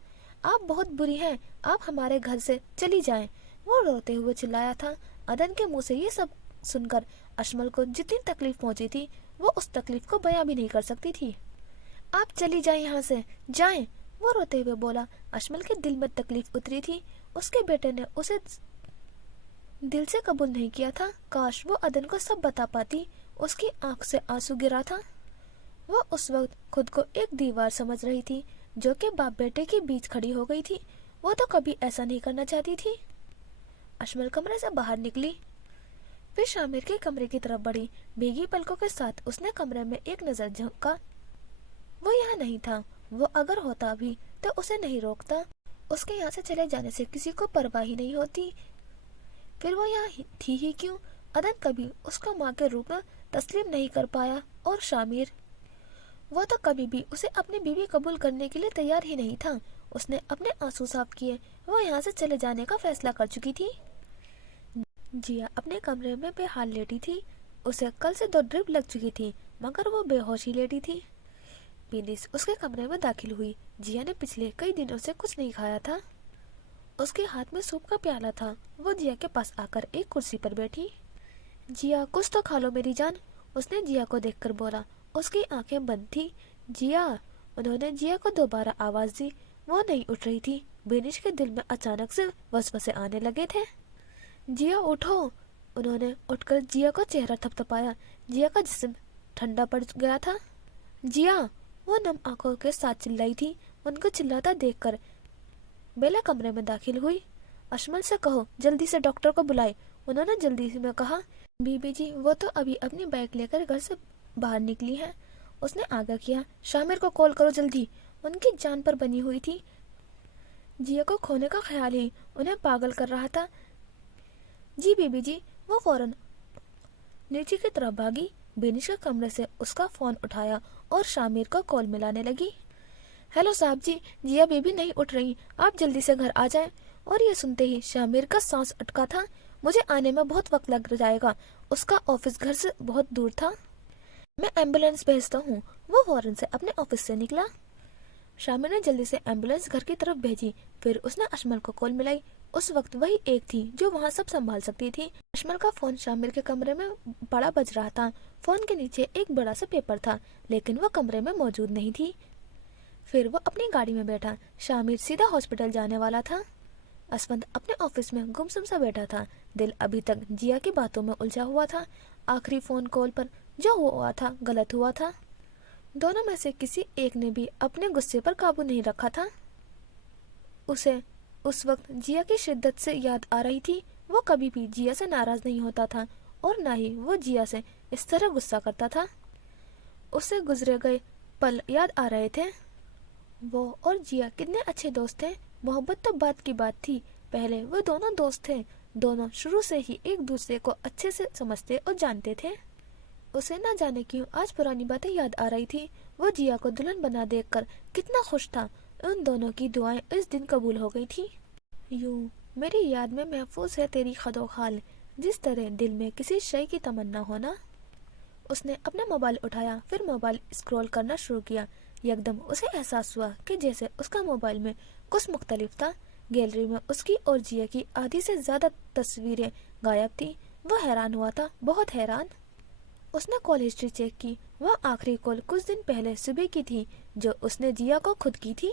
आप बहुत बुरी हैं, आप हमारे घर से चली जाएं, वो रोते हुए चिल्लाया था। अदन के मुंह से ये सब सुनकर अशमल को जितनी तकलीफ पहुंची थी वो उस तकलीफ को बयां भी नहीं कर सकती थी। आप चली जाएं यहाँ से, जाएं, वो रोते हुए बोला। अशमल के दिल में तकलीफ उतरी थी। उसके बेटे ने उसे दिल से कबूल नहीं किया था। काश वो अदन को सब बता पाती। उसकी आंख से आंसू गिरा था। वो उस वक्त खुद को एक दीवार समझ रही थी जो कि बाप बेटे के बीच खड़ी हो गई थी। वो तो कभी ऐसा नहीं करना चाहती थी। अशमल कमरे से बाहर निकली, फिर शामिर के कमरे की तरफ बढ़ी। भीगी पलकों के साथ उसने कमरे में एक नजर झोंका। वो यहाँ नहीं था। वो अगर होता भी तो उसे नहीं रोकता। उसके यहाँ से चले जाने से किसी को परवाह ही नहीं होती। फिर वो यहाँ थी ही क्यों? अदन कभी उसका माँ के रूप में तस्लीम नहीं कर पाया, और शामिर, वो तो कभी भी उसे अपनी बीवी कबूल करने के लिए तैयार ही नहीं था। उसने अपने आंसू साफ किए। वो यहाँ से चले जाने का फैसला कर चुकी थी। जिया अपने कमरे में बेहाल लेटी थी। उसे कल से 2 ड्रिप लग चुकी थी, मगर वो बेहोश ही लेटी थी। बिनिस उसके कमरे में दाखिल हुई। जिया ने पिछले कई दिनों से कुछ नहीं खाया था। उसके हाथ में सूप का प्याला था। वो जिया के पास आकर एक कुर्सी पर बैठी। जिया कुछ तो खा लो मेरी जान, उसने जिया को देखकर बोला। उसकी आंखें बंद थी। जिया, उन्होंने जिया को दोबारा आवाज दी। वो नहीं उठ रही थी। बिनिश के दिल में अचानक से वसवसे आने लगे थे। जिया उठो। उन्होंने उठकर जिया को चेहरा थपथपाया। जिया का जिस्म ठंडा पड़ गया था। जिया, वो नम आंखों के साथ चिल्लाई थी। उनको चिल्लाता देखकर बेला कमरे में दाखिल हुई। अशमल से कहो जल्दी से डॉक्टर को बुलाए, उन्होंने जल्दी में कहा। बीबी जी, वो तो अभी अपनी बाइक लेकर घर से बाहर निकली है, उसने आगाह किया। शामिर को कॉल करो जल्दी, उनकी जान पर बनी हुई थी। जिया को खोने का ख्याल ही उन्हें पागल कर रहा था। जी बीबी जी। वो फौरन नीचे की तरफ भागी। बेनिश के कमरे से उसका फोन उठाया और शामिर को कॉल मिलाने लगी। हेलो साहब जी, जिया बेबी नहीं उठ रही, आप जल्दी से घर आ जाएं। और ये सुनते ही शामिर का सांस अटका था। मुझे आने में बहुत वक्त लग जाएगा, उसका ऑफिस घर से बहुत दूर था। मैं एम्बुलेंस भेजता हूँ। वो फौरन से अपने ऑफिस से निकला। शामिर ने जल्दी से एम्बुलेंस घर की तरफ भेजी। फिर उसने अशमल को कॉल मिलाई। उस वक्त वही एक थी जो वहाँ सब संभाल सकती थी। अशमल का फोन शामिर के कमरे में बड़ा बज रहा था। फोन के नीचे एक बड़ा सा पेपर था, लेकिन वो कमरे में मौजूद नहीं थी। फिर वो अपनी गाड़ी में बैठा। शामिर सीधा हॉस्पिटल जाने वाला था। असवंत अपने ऑफिस में गुमसुम सा बैठा था। दिल अभी तक जिया की बातों में उलझा हुआ था। आखिरी फोन कॉल पर जो हुआ था गलत हुआ था। دونوں میں سے کسی ایک نے بھی اپنے غصے پر قابو نہیں رکھا تھا۔ اسے اس وقت جیا کی شدت سے یاد آ رہی تھی۔ وہ کبھی بھی جیا سے ناراض نہیں ہوتا تھا اور نہ ہی وہ جیا سے اس طرح غصہ کرتا تھا۔ اسے گزرے گئے پل یاد آ رہے تھے۔ وہ اور جیا کتنے اچھے دوست تھے۔ محبت تو بات کی بات تھی، پہلے وہ دونوں دوست تھے، دونوں شروع سے ہی ایک دوسرے کو اچھے سے سمجھتے اور جانتے تھے۔ اسے نہ جانے کیوں آج پرانی باتیں یاد آ رہی تھی۔ وہ جیا کو دلہن بنا دیکھ کر کتنا خوش تھا۔ ان دونوں کی دعائیں اس دن قبول ہو گئی تھی۔ یوں میری یاد میں محفوظ ہے تیری خد و خال، جس طرح دل میں کسی شے کی تمنا ہونا۔ اس نے اپنا موبائل اٹھایا، پھر موبائل اسکرول کرنا شروع کیا۔ یکدم اسے احساس ہوا کہ جیسے اس کا موبائل میں کچھ مختلف تھا۔ گیلری میں اس کی اور جیا کی آدھی سے زیادہ تصویریں غائب تھی۔ وہ حیران ہوا تھا، بہت حیران۔ اس نے کال ہسٹری چیک کی۔ وہ آخری کال کچھ دن پہلے صبح کی تھی جو اس نے جیا کو خود کی تھی۔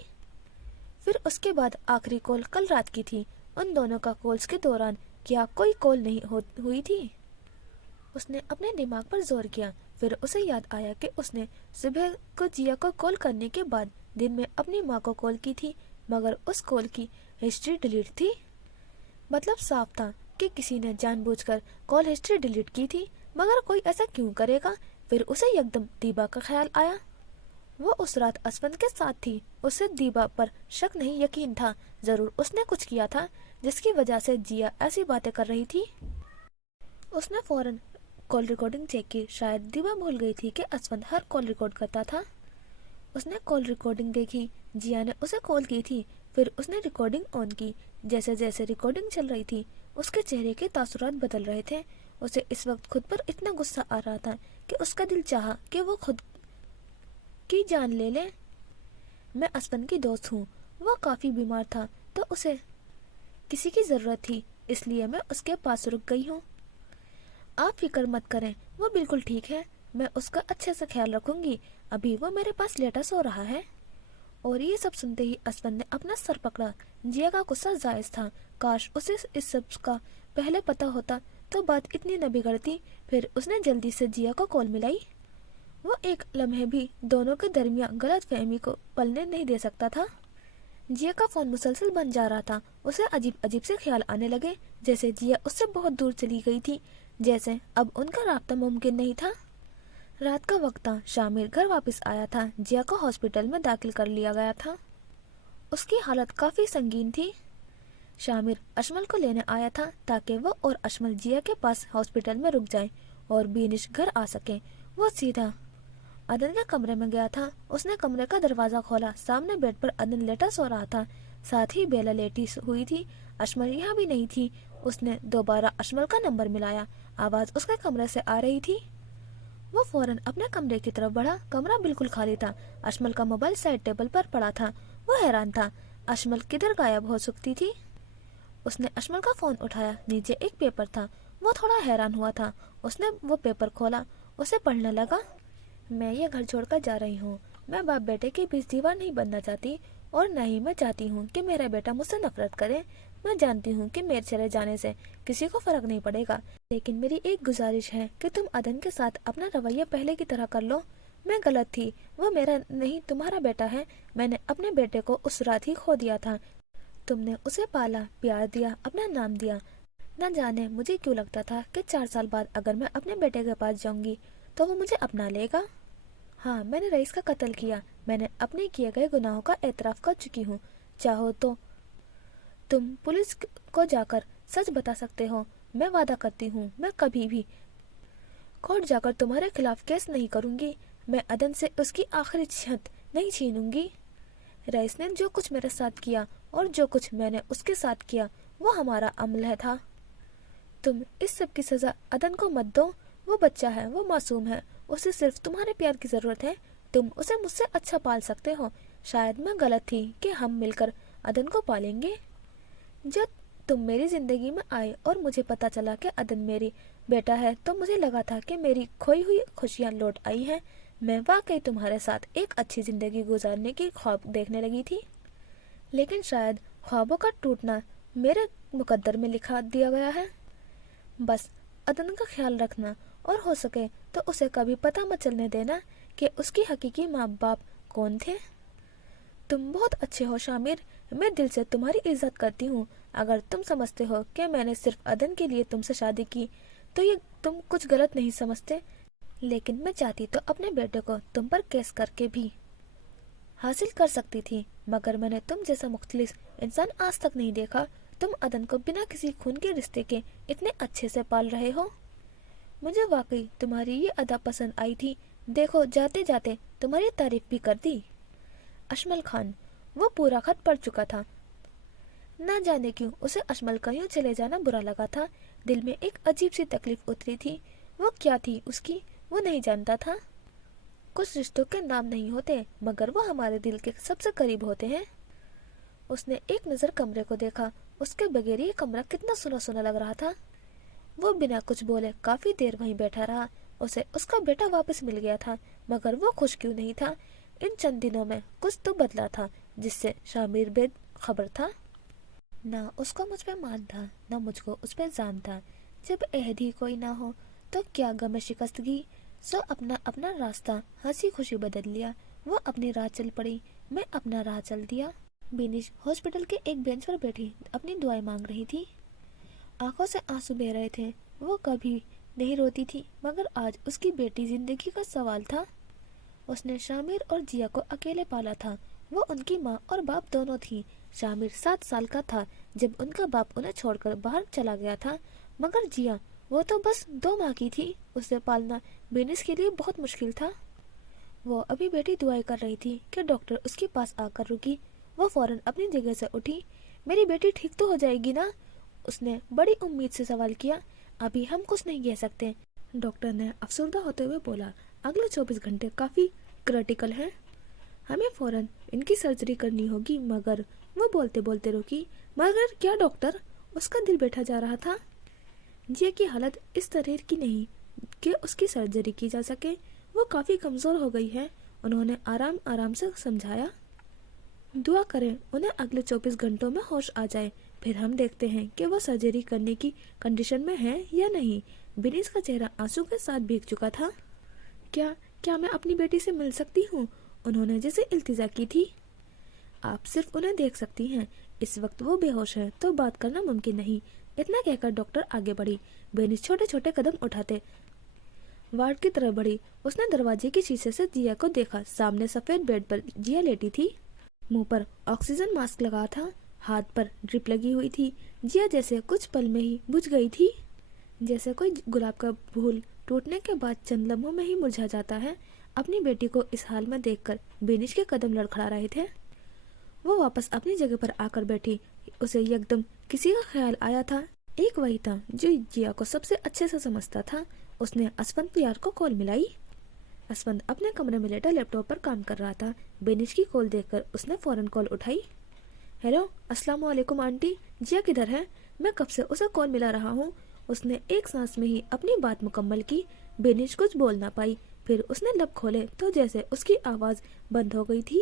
پھر اس کے بعد آخری کال کل رات کی تھی۔ ان دونوں کا کالز کے دوران کیا کوئی کال نہیں ہوئی تھی؟ اس نے اپنے دماغ پر زور کیا۔ پھر اسے یاد آیا کہ اس نے صبح کو جیا کو کال کرنے کے بعد دن میں اپنی ماں کو کال کی تھی، مگر اس کال کی ہسٹری ڈیلیٹ تھی۔ مطلب صاف تھا کہ کسی نے جان بوجھ کر کال ہسٹری ڈیلیٹ کی تھی، مگر کوئی ایسا کیوں کرے گا؟ پھر اسے یکدم دیبا کا خیال آیا۔ وہ اس رات اسفند کے ساتھ تھی۔ اسے دیبا پر شک نہیں، یقین تھا، ضرور اس نے کچھ کیا تھا جس کی وجہ سے جیا ایسی باتیں کر رہی تھی۔ اس نے فوراً کال ریکارڈنگ چیک کی۔ شاید دیبا بھول گئی تھی کہ اسفند ہر کال ریکارڈ کرتا تھا۔ اس نے کال ریکارڈنگ دیکھی، جیا نے اسے کال کی تھی۔ پھر اس نے ریکارڈنگ آن کی۔ جیسے جیسے ریکارڈنگ چل رہی تھی اس کے چہرے کے تاثرات بدل رہے تھے۔ اسے اس وقت خود پر اتنا غصہ آ رہا تھا کہ اس کا دل چاہا کہ وہ خود کی جان لے لے۔ میں اسفند کی دوست ہوں، وہ کافی بیمار تھا تو اسے کسی کی ضرورت تھی، اس لیے میں اس کے پاس رک گئی ہوں۔ آپ فکر مت کریں، وہ بالکل ٹھیک ہے، میں اس کا اچھے سے خیال رکھوں گی، ابھی وہ میرے پاس لیٹا سو رہا ہے۔ اور یہ سب سنتے ہی اسفند نے اپنا سر پکڑا۔ جیا کا غصہ جائز تھا، کاش اسے اس سب کا پہلے پتا ہوتا تو بات اتنی نہ بگڑتی۔ پھر اس نے جلدی سے جیا کو کال ملائی۔ وہ ایک لمحے بھی دونوں کے درمیان غلط فہمی کو پلنے نہیں دے سکتا تھا۔ جیا کا فون مسلسل بن جا رہا تھا۔ اسے عجیب عجیب سے خیال آنے لگے، جیسے جیا اس سے بہت دور چلی گئی تھی، جیسے اب ان کا رابطہ ممکن نہیں تھا۔ رات کا وقت تھا، شامر گھر واپس آیا تھا۔ جیا کو ہاسپٹل میں داخل کر لیا گیا تھا۔ اس کی حالت کافی سنگین تھی۔ شامر اشمل کو لینے آیا تھا تاکہ وہ اور اشمل جیا کے پاس ہاسپٹل میں رک جائیں اور بینش گھر آ سکیں۔ وہ سیدھا عدن کے کمرے میں گیا تھا۔ اس نے کمرے کا دروازہ کھولا، سامنے بیڈ پر عدن لیٹا سو رہا تھا، ساتھ ہی بیلا لیٹی ہوئی تھی۔ اشمل یہاں بھی نہیں تھی۔ اس نے دوبارہ اشمل کا نمبر ملایا، آواز اس کے کمرے سے آ رہی تھی۔ وہ فوراً اپنے کمرے کی طرف بڑھا، کمرہ بالکل خالی تھا۔ اشمل کا موبائل سائڈ ٹیبل پر پڑا تھا۔ وہ حیران تھا، اشمل کدھر غائب ہو سکتی تھی؟ اس نے اشمل کا فون اٹھایا، نیچے ایک پیپر تھا۔ وہ تھوڑا حیران ہوا تھا۔ اس نے وہ پیپر کھولا، اسے پڑھنے لگا۔ میں یہ گھر چھوڑ کر جا رہی ہوں۔ میں باپ بیٹے کے بیچ دیوار نہیں بننا چاہتی، اور نہ ہی میں چاہتی ہوں کہ میرا بیٹا مجھ سے نفرت کرے۔ میں جانتی ہوں کہ میرے چلے جانے سے کسی کو فرق نہیں پڑے گا، لیکن میری ایک گزارش ہے کہ تم عدن کے ساتھ اپنا رویہ پہلے کی طرح کر لو۔ میں غلط تھی، وہ میرا نہیں تمہارا بیٹا ہے۔ میں نے اپنے بیٹے کو اس رات ہی کھو دیا تھا۔ تم نے اسے پالا، پیار دیا، اپنا نام دیا۔ نہ جانے مجھے کیوں لگتا تھا کہ 4 سال بعد اگر میں اپنے بیٹے کے پاس جاؤں گی تو وہ مجھے اپنا لے گا۔ ہاں، میں نے رئیس کا قتل کیا۔ میں نے اپنے کیے گئے گناہوں کا اعتراف کر چکی ہوں۔ چاہو تو تم پولیس کو جا کر سچ بتا سکتے ہو۔ میں وعدہ کرتی ہوں میں کبھی بھی کورٹ جا کر تمہارے خلاف کیس نہیں کروں گی۔ میں عدن سے اس کی آخری چھت نہیں چھینوں گی۔ رئیس نے جو کچھ میرے ساتھ کیا اور جو کچھ میں نے اس کے ساتھ کیا وہ ہمارا عمل ہے تھا۔ تم اس سب کی سزا عدن کو مت دو۔ وہ بچہ ہے، وہ معصوم ہے، اسے صرف تمہارے پیار کی ضرورت ہے۔ تم اسے مجھ سے اچھا پال سکتے ہو۔ شاید میں غلط تھی کہ ہم مل کر عدن کو پالیں گے۔ جب تم میری زندگی میں آئے اور مجھے پتا چلا کہ عدن میری بیٹا ہے تو مجھے لگا تھا کہ میری کھوئی ہوئی خوشیاں لوٹ آئی ہیں۔ میں واقعی تمہارے ساتھ ایک اچھی زندگی گزارنے کی خواب دیکھنے لگی تھی، لیکن شاید خوابوں کا ٹوٹنا میرے مقدر میں لکھا دیا گیا ہے۔ بس عدن کا خیال رکھنا، اور ہو سکے تو اسے کبھی پتہ مت چلنے دینا کہ اس کی حقیقی ماں باپ کون تھے۔ تم بہت اچھے ہو شامر، میں دل سے تمہاری عزت کرتی ہوں۔ اگر تم سمجھتے ہو کہ میں نے صرف عدن کے لیے تم سے شادی کی تو یہ تم کچھ غلط نہیں سمجھتے، لیکن میں چاہتی تو اپنے بیٹے کو تم پر کیس کر کے بھی حاصل کر سکتی تھی، مگر میں نے تم جیسا مختلف انسان آج تک نہیں دیکھا۔ تم عدن کو بنا کسی خون کے رشتے کے اتنے اچھے سے پال رہے ہو۔ مجھے واقعی تمہاری یہ ادا پسند آئی تھی۔ دیکھو جاتے جاتے تمہاری تعریف بھی کر دی۔ اشمل خان، وہ پورا خط پڑھ چکا تھا۔ نہ جانے کیوں اسے اشمل کا یوں چلے جانا برا لگا تھا۔ دل میں ایک عجیب سی تکلیف اتری تھی۔ وہ کیا تھی اس کی، وہ نہیں جانتا تھا۔ کچھ رشتوں کے نام نہیں ہوتے، مگر وہ ہمارے دل کے سب سے قریب ہوتے ہیں۔ اس نے ایک نظر کمرے کو دیکھا۔ اس کے بغیر یہ کمرہ کتنا سنا سنا لگ رہا تھا۔ وہ بنا کچھ بولے کافی دیر وہیں بیٹھا رہا۔ اسے اس کا بیٹا واپس مل گیا تھا، مگر وہ خوش کیوں نہیں تھا؟ ان چند دنوں میں کچھ تو بدلا تھا جس سے شامر بے خبر تھا۔ نہ اس کو مجھ پہ مان تھا، نہ مجھ کو اس پہ زان تھا۔ جب عہد ہی کوئی نہ ہو تو کیا غم شکستگی، سو اپنا اپنا راستہ ہنسی خوشی بدل لیا۔ وہ اپنی راہ چل پڑی، میں اپنا راہ چل دیا۔ بینش ہاسپٹل کے ایک بینچ پر بیٹھی اپنی دعائیں مانگ رہی تھی۔ آنکھوں سے آنسو بہہ رہے تھے۔ وہ کبھی نہیں روتی تھی، مگر آج اس کی بیٹی زندگی کا سوال تھا۔ اس نے شامر اور جیا کو اکیلے پالا تھا۔ وہ ان کی ماں اور باپ دونوں تھی۔ شامر 7 سال کا تھا جب ان کا باپ انہیں چھوڑ کر باہر چلا گیا تھا، مگر جیا وہ تو بس 2 ماہ کی تھی۔ اسے پالنا بینس کے لیے بہت مشکل تھا۔ وہ ابھی بیٹی دعائیں کر رہی تھی کہ ڈاکٹر اس کے پاس آ کر رکی۔ وہ فوراً اپنی جگہ سے اٹھی۔ میری بیٹی ٹھیک تو ہو جائے گی نا؟ اس نے بڑی امید سے سوال کیا۔ ابھی ہم کچھ نہیں کہہ سکتے، ڈاکٹر نے افسردہ ہوتے ہوئے بولا۔ اگلے 24 گھنٹے کافی کرٹیکل ہیں، ہمیں فوراً ان کی سرجری کرنی ہوگی۔ مگر وہ بولتے بولتے رکی۔ مگر کیا ڈاکٹر؟ اس کا دل بیٹھا جا رہا تھا۔ جیا کی حالت اس طرح کی نہیں کہ اس کی سرجری کی جا سکے، وہ کافی کمزور ہو گئی ہے۔ انہوں نے آرام آرام سے سمجھایا۔ دعا کریں انہیں اگلے 24 گھنٹوں میں ہوش آ جائے، پھر ہم دیکھتے ہیں کہ وہ سرجری کرنے کی کنڈیشن میں ہے یا نہیں۔ بینس کا چہرہ آنسو کے ساتھ بھیگ چکا تھا۔ کیا میں اپنی بیٹی سے مل سکتی ہوں؟ انہوں نے جیسے التجا کی تھی۔ آپ صرف انہیں دیکھ سکتی ہیں، اس وقت وہ بے ہوش ہے تو بات کرنا ممکن نہیں۔ اتنا کہہ کر ڈاکٹر آگے بڑھی۔ بینس چھوٹے چھوٹے قدم اٹھاتے وارڈ کی طرف بڑھی۔ اس نے دروازے کی شیشے سے جیا کو دیکھا۔ سامنے سفید بیڈ پر جیا لیٹی تھی، منہ پر آکسیجن ماسک لگا تھا، ہاتھ پر ڈرپ لگی ہوئی تھی۔ جیا جیسے کچھ پل میں ہی بجھ گئی تھی، جیسے کوئی گلاب کا پھول ٹوٹنے کے بعد چند لمحوں میں ہی مرجھا جاتا ہے۔ اپنی بیٹی کو اس حال میں دیکھ کر بینش کے قدم لڑکھڑا رہے تھے۔ وہ واپس اپنی جگہ پر آ کر بیٹھی۔ اسے یکدم کسی کا خیال آیا تھا، ایک وہی تھا جو جیا کو سب سے اچھے سے سمجھتا تھا۔ اس نے اسفند یار کو کال ملائی۔ اسفند اپنے کمرے میں لیٹا لیپ ٹاپ پر کام کر رہا تھا۔ بینش کی کال دیکھ کر اس نے فوراً کال اٹھائی۔ ہیلو، السلام علیکم آنٹی، جیا کدھر ہے؟ میں کب سے اسے کال ملا رہا ہوں۔ اس نے ایک سانس میں ہی اپنی بات مکمل کی۔ بینش کچھ بول نہ پائی، پھر اس نے لب کھولے تو جیسے اس کی آواز بند ہو گئی تھی۔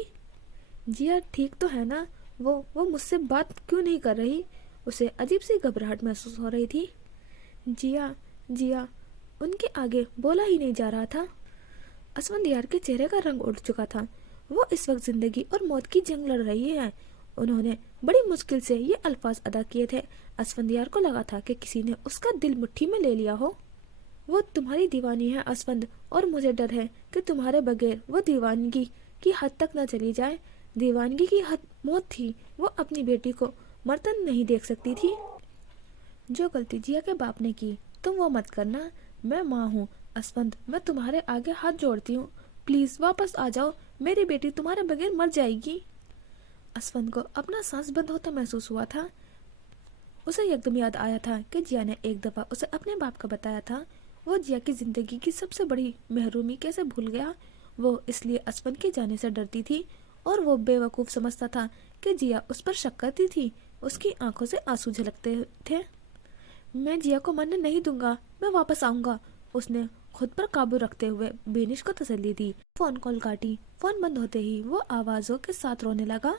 جیا ٹھیک تو ہے نا؟ وہ مجھ سے بات کیوں نہیں کر رہی؟ اسے عجیب سی گھبراہٹ محسوس ہو رہی تھی۔ جیا ان کے آگے بولا ہی نہیں جا رہا تھا۔ اسفند یار کے چہرے کا رنگ اڑ چکا تھا۔ وہ اس وقت زندگی اور موت کی جنگ لڑ رہی ہے۔ انہوں نے بڑی مشکل سے یہ الفاظ ادا کیے تھے۔ اسفند یار کو لگا تھا کہ کسی نے اس کا دل مٹھی میں لے لیا ہو۔ وہ تمہاری دیوانی ہے اسفند، اور مجھے ڈر ہے کہ تمہارے بغیر وہ دیوانگی کی حد تک نہ چلی جائے۔ دیوانگی کی حد موت تھی۔ وہ اپنی بیٹی کو مرتن نہیں دیکھ سکتی تھی۔ جو غلطی جیا کے باپ نے کی تم وہ مت کرنا۔ میں ماں ہوں اسفند، میں تمہارے آگے ہاتھ جوڑتی ہوں، پلیز واپس آ جاؤ، میری بیٹی تمہارے بغیر مر جائے گی۔ اسفند کو اپنا سانس بند ہوتا محسوس ہوا تھا۔ اسے یکدم یاد آیا تھا کہ جیا نے ایک دفعہ اسے اپنے باپ کا بتایا تھا۔ وہ جیا کی زندگی کی سب سے بڑی محرومی کیسے بھول گیا؟ وہ اس لیے اسفند کے جانے سے ڈرتی تھی، اور وہ بے وقوف سمجھتا تھا کہ جیا اس پر شک کرتی تھی۔ اس کی آنکھوں سے آنسو جھلکتے تھے۔ میں جیا کو مرنے نہیں دوں گا، میں واپس آؤں گا۔ اس نے خود پر قابو رکھتے ہوئے بینش کو تسلی دی۔ فون کال کاٹی۔ فون بند ہوتے ہی وہ آوازوں کے ساتھ رونے لگا۔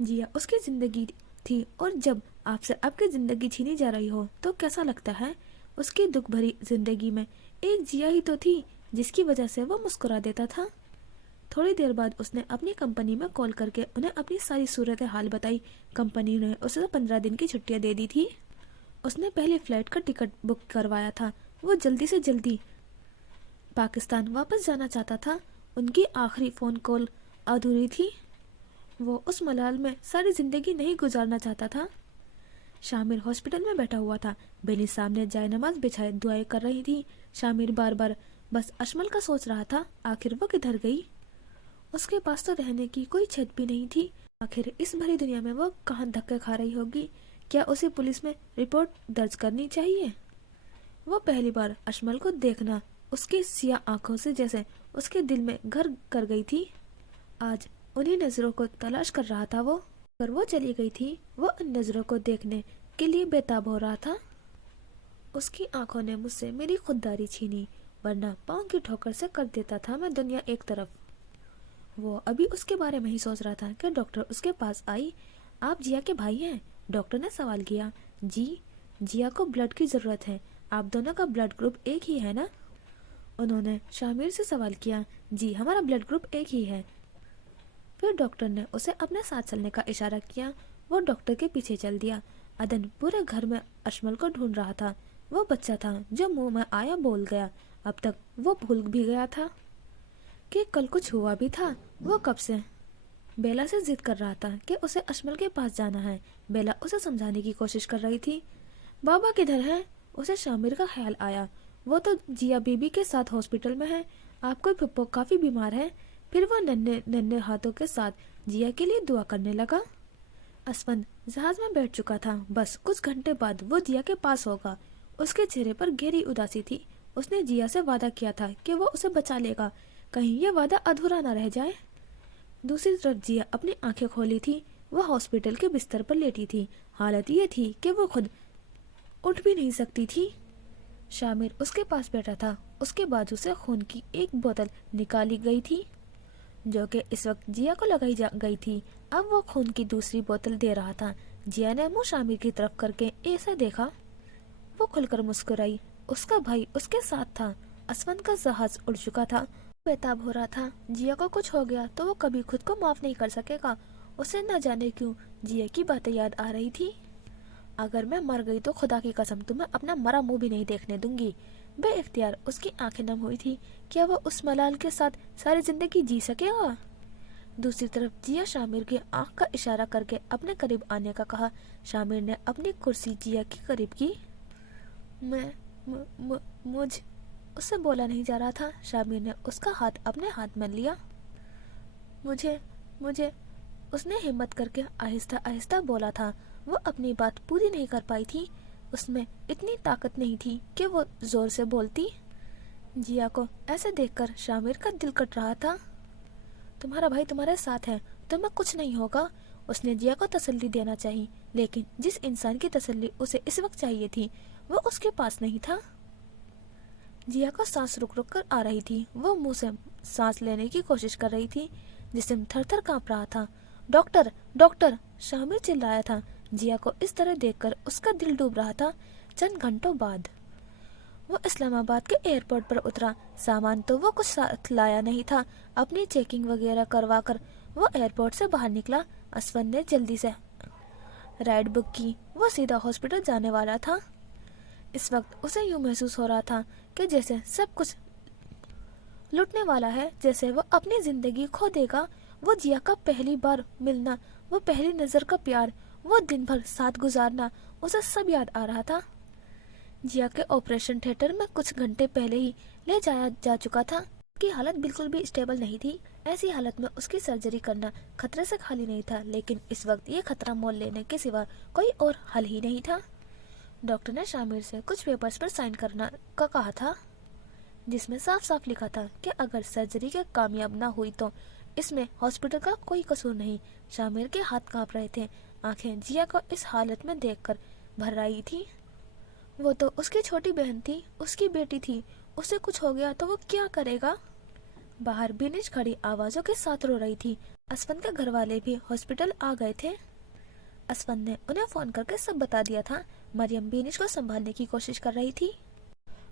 جیا اس کی زندگی تھی، اور جب آپ سے آپ کی زندگی چھینی جا رہی ہو تو کیسا لگتا ہے؟ اس کی دکھ بھری زندگی میں ایک جیا ہی تو تھی، जिस की वजह से वो मुस्कुरा देता था। थोड़ी देर बाद उसने अपनी कंपनी में कॉल करके उन्हें अपनी सारी सूरत हाल बताई। कंपनी ने उसे 15 दिन की छुट्टियां दे दी थी। उसने पहली फ्लाइट का टिकट बुक करवाया था। वो जल्दी से जल्दी पाकिस्तान वापस जाना चाहता था। उनकी आखिरी फ़ोन कॉल अधूरी थी। वो उस मलाल में सारी ज़िंदगी नहीं गुजारना चाहता था। शामिर हॉस्पिटल में बैठा हुआ था। बेनी सामने जाए नमाज बिछाए दुआएं कर रही थी। शामिर बार बार बस अशमल का सोच रहा था। आखिर वो किधर गई? उसके पास तो रहने की कोई छत भी नहीं थी। आखिर इस भरी दुनिया में वो कहाँ धक्के खा रही होगी? क्या उसे पुलिस में रिपोर्ट दर्ज करनी चाहिए? वो पहली बार अशमल को देखना उसकी सियाह आंखों से जैसे उसके दिल में घर कर गई थी। आज उन्हीं नजरों को तलाश कर रहा था वो। पर वो चली गई थी। वो उन नजरों को देखने के लिए बेताब हो रहा था। उसकी आंखों ने मुझसे मेरी खुददारी छीनी, वरना पाँव की ठोकर से कर देता था मैं दुनिया एक तरफ। वो अभी उसके बारे में ही सोच रहा था कि डॉक्टर उसके पास आई। आप जिया के भाई हैं? डॉक्टर ने सवाल किया। जी, जिया को ब्लड की जरूरत है। आप दोनों का ब्लड ग्रुप एक ही है ना? उन्होंने शामिर से सवाल किया। जी, हमारा ब्लड ग्रुप एक ही है। फिर डॉक्टर ने उसे अपने साथ चलने का इशारा किया। वो डॉक्टर के पीछे चल दिया। अदन पूरे घर में अशमल को ढूंढ रहा था। वो बच्चा था जो मुंह में आया बोल गया। अब तक वो भूल भी गया था कि कल कुछ हुआ भी था। वो कब से बेला से जिद कर रहा था कि उसे अशमल के पास जाना है। बेला उसे समझाने की कोशिश कर रही थी। बाबा किधर है? उसे शामिर का ख्याल आया। वो तो जिया बीबी के साथ हॉस्पिटल में है। आपको पप्पो काफी बीमार है। फिर वो नन्हे नन्हे हाथों के साथ जिया के लिए दुआ करने लगा। असफंद जहाज में बैठ चुका था। बस कुछ घंटे बाद वो जिया के पास होगा। उसके चेहरे पर गहरी उदासी थी। उसने जिया से वादा किया था कि वो उसे बचा लेगा। कहीं ये वादा अधूरा न रह जाए। दूसरी तरफ जिया अपनी आंखें खोली थी। वो हॉस्पिटल के बिस्तर पर लेटी थी। हालत ये थी कि वो खुद उठ भी नहीं सकती थी। शामिर उसके पास बैठा था। उसके बाजू से खून की एक बोतल निकाली गई थी जो कि इस वक्त जिया को लगाई जा गई थी। अब वो खून की दूसरी बोतल दे रहा था। जिया ने मुंह शामिर की तरफ करके ऐसा देखा। वो खुलकर मुस्कुराई। उसका भाई उसके साथ था। असफंद का जहाज उड़ चुका था। बेताब हो रहा था। जिया को कुछ हो गया तो वो कभी खुद को माफ नहीं कर सकेगा। उसे न जाने क्यों जिया की बातें याद आ रही थी। अगर मैं मर गई तो खुदा की कसम तुम्हें अपना मरा मुंह भी नहीं देखने दूंगी। बेइख्तियार उसकी आंखें नम हुई थी। क्या वो उस मलाल के साथ सारी जिंदगी जी सकेगा? दूसरी तरफ जिया शामिर की आंख का इशारा करके अपने करीब आने का कहा। शामिर ने अपनी कुर्सी जिया के करीब की। मैं मुझ उससे बोला नहीं जा रहा था। शामिर ने उसका हाथ अपने हाथ में लिया। मुझे उसने हिम्मत करके आहिस्ता आहिस्ता बोला था। वो अपनी बात पूरी नहीं कर पाई थी। उसमें इतनी ताकत नहीं थी कि वो जोर से बोलती। जिया को ऐसे देखकर शामिर का दिल कट रहा था। तुम्हारा भाई तुम्हारे साथ है, तुम्हें कुछ नहीं होगा। उसने जिया को तसल्ली देना चाहिए, लेकिन जिस इंसान की तसल्ली उसे इस वक्त चाहिए थी वो उसके पास नहीं था। जिया को सांस रुक रुक कर आ रही थी। वो मुंह से सांस लेने की कोशिश कर रही थी। जिस्म थर थर कांप रहा था। डॉक्टर डॉक्टर, शामिर चिल्लाया था। जिया को इस तरह देखकर उसका दिल डूब रहा था। चंद घंटों बाद वो इस्लामाबाद के एयरपोर्ट पर उतरा। सामान तो वो कुछ साथ लाया नहीं था। अपनी चेकिंग वगैरह करवा कर वो एयरपोर्ट से बाहर निकला। असफन ने जल्दी से राइड बुक की। वो सीधा हॉस्पिटल जाने वाला था। इस वक्त उसे यूं महसूस हो रहा था कि जैसे सब कुछ लुटने वाला है, जैसे वो अपनी जिंदगी खो देगा। वो जिया का पहली बार मिलना, वो पहली नजर का प्यार, वो दिन भर साथ गुजारना, उसे सब याद आ रहा था। जिया के ऑपरेशन थिएटर में कुछ घंटे पहले ही ले जाया जा चुका था। उसकी हालत बिल्कुल भी स्टेबल नहीं थी। ऐसी हालत में उसकी सर्जरी करना खतरे से खाली नहीं था, लेकिन इस वक्त ये खतरा मोल लेने के सिवा कोई और हल ही नहीं था। डॉक्टर ने शामिर से कुछ पेपर्स पर साइन करना का कहा था, जिसमें साफ साफ लिखा था कि अगर सर्जरी के कामयाब ना हुई तो इसमें हॉस्पिटल का कोई कसूर नहीं। शामिर के हाथ कांप रहे थे। आंखें जिया को इस हालत में देखकर भर आई थी। वो तो उसकी छोटी बहन थी, उसकी बेटी थी। उसे कुछ हो गया तो वो क्या करेगा? बाहर बिनिश खड़ी आवाजों के साथ रो रही थी। असफन के घर वाले भी हॉस्पिटल आ गए थे। असफन ने उन्हें फोन करके सब बता दिया था। मरियम बिनिश को संभालने की कोशिश कर रही थी।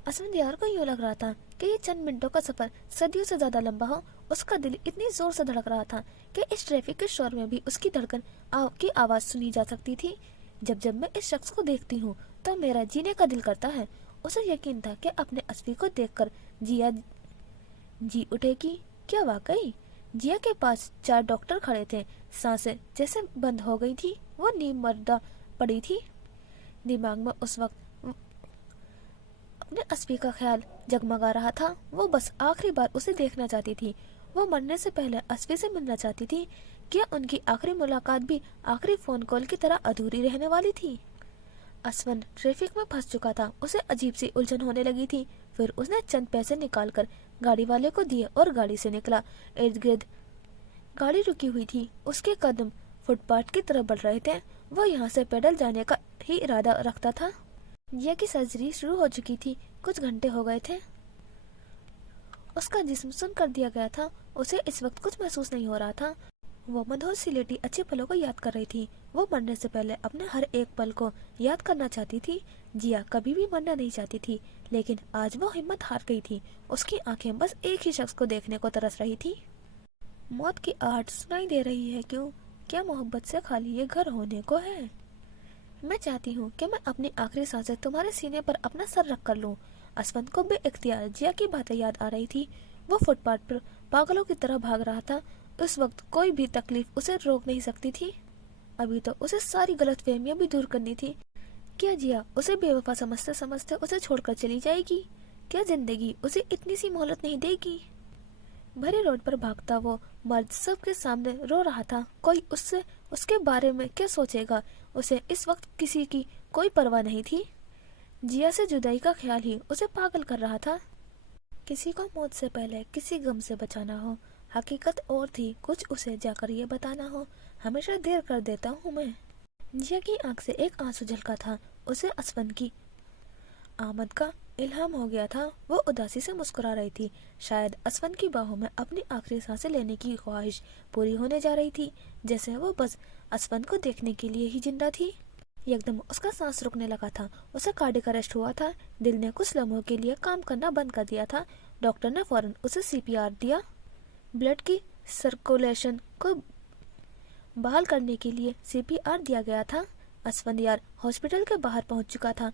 असमंद यार को यूं लग रहा था कि ये चंद मिनटों का सफर सदियों से ज्यादा लंबा हो। उसका दिल इतनी जोर से धड़क रहा था कि इस ट्रैफिक के शोर में भी उसकी धड़कन की आवाज सुनी जा सकती थी। जब जब मैं इस शख्स को देखती हूँ तो मेरा जीने का दिल करता है। उसे यकीन था कि अपने असफी को देखकर जिया जी उठेगी। क्या वाकई? जिया के पास 4 डॉक्टर खड़े थे। सांसें जैसे बंद हो गई थी। वो नींद मर्दा पड़ी थी। दिमाग में उस वक्त अपने असफी का ख्याल जगमगा रहा था। वो बस आखिरी बार उसे देखना चाहती थी। वो मरने से पहले असफी से मिलना चाहती थी। क्या उनकी आखिरी मुलाकात भी आखिरी फोन कॉल की तरह अधूरी रहने वाली थी? असवंत ट्रैफिक में फंस चुका था। उसे अजीब सी उलझन होने लगी थी। फिर उसने चंद पैसे निकालकर गाड़ी वाले को दिए और गाड़ी से निकला। इर्द गिर्द गाड़ी रुकी हुई थी। उसके कदम फुटपाथ की तरफ बढ़ रहे थे। वो यहाँ से पैदल जाने का ही इरादा रखता था। जिया की सर्जरी शुरू हो चुकी थी। कुछ घंटे हो गए थे। उसका जिस्म सुन कर दिया गया था। उसे इस वक्त कुछ महसूस नहीं हो रहा था। वो मधुर सी लेटी अच्छे पलों को याद कर रही थी। वो मरने से पहले अपने हर एक पल को याद करना चाहती थी। जिया कभी भी मरना नहीं चाहती थी, लेकिन आज वो हिम्मत हार गई थी। उसकी आंखें बस एक ही शख्स को देखने को तरस रही थी। मौत की आहट सुनाई दे रही है क्यों? क्या मोहब्बत से खाली ये घर होने को है? मैं चाहती हूँ कि मैं अपनी आखिरी सांसें तुम्हारे सीने पर अपना सर रख कर लूँ। असवंत को बेइख्तियार जिया की बातें याद आ रही थी। वो फुटपाथ पर पागलों की तरह भाग रहा था। उस वक्त कोई भी तकलीफ उसे रोक नहीं सकती थी। अभी तो उसे सारी गलतफहमियां भी दूर करनी थी। क्या जिया उसे बेवफा समझते समझते उसे छोड़कर चली जाएगी? क्या जिंदगी उसे इतनी सी मोहलत नहीं देगी? भरे रोड पर भागता वो मर्द सबके सामने रो रहा था। कोई उससे उसके बारे में क्या सोचेगा? उसे इस वक्त किसी की कोई परवाह नहीं थी। जिया से जुदाई का ख्याल ही उसे पागल कर रहा था। किसी को मौत से पहले किसी गम से बचाना हो, हकीकत और थी कुछ उसे जाकर ये बताना हो। हमेशा देर कर देता हूँ मैं। जिया की आंख से एक आंसू झलका था। उसे असवंत की आमद का इल्हाम हो गया था। वो उदासी से मुस्कुरा रही थी। शायद असवंत की बाहों में अपनी आखिरी सांसें लेने की ख्वाहिश पूरी होने जा रही थी। जैसे वो बस असवंत को देखने के लिए ही जिंदा थी। एकदम उसका सांस रुकने लगा था। उसे कार्डियक अरेस्ट हुआ था। दिल ने कुछ लम्हों के लिए काम करना बंद कर दिया था। डॉक्टर ने फौरन उसे सीपीआर दिया। ब्लड की सर्कुलेशन को बहाल करने के लिए सीपीआर दिया गया था। असवंत यार हॉस्पिटल के बाहर पहुंच चुका था।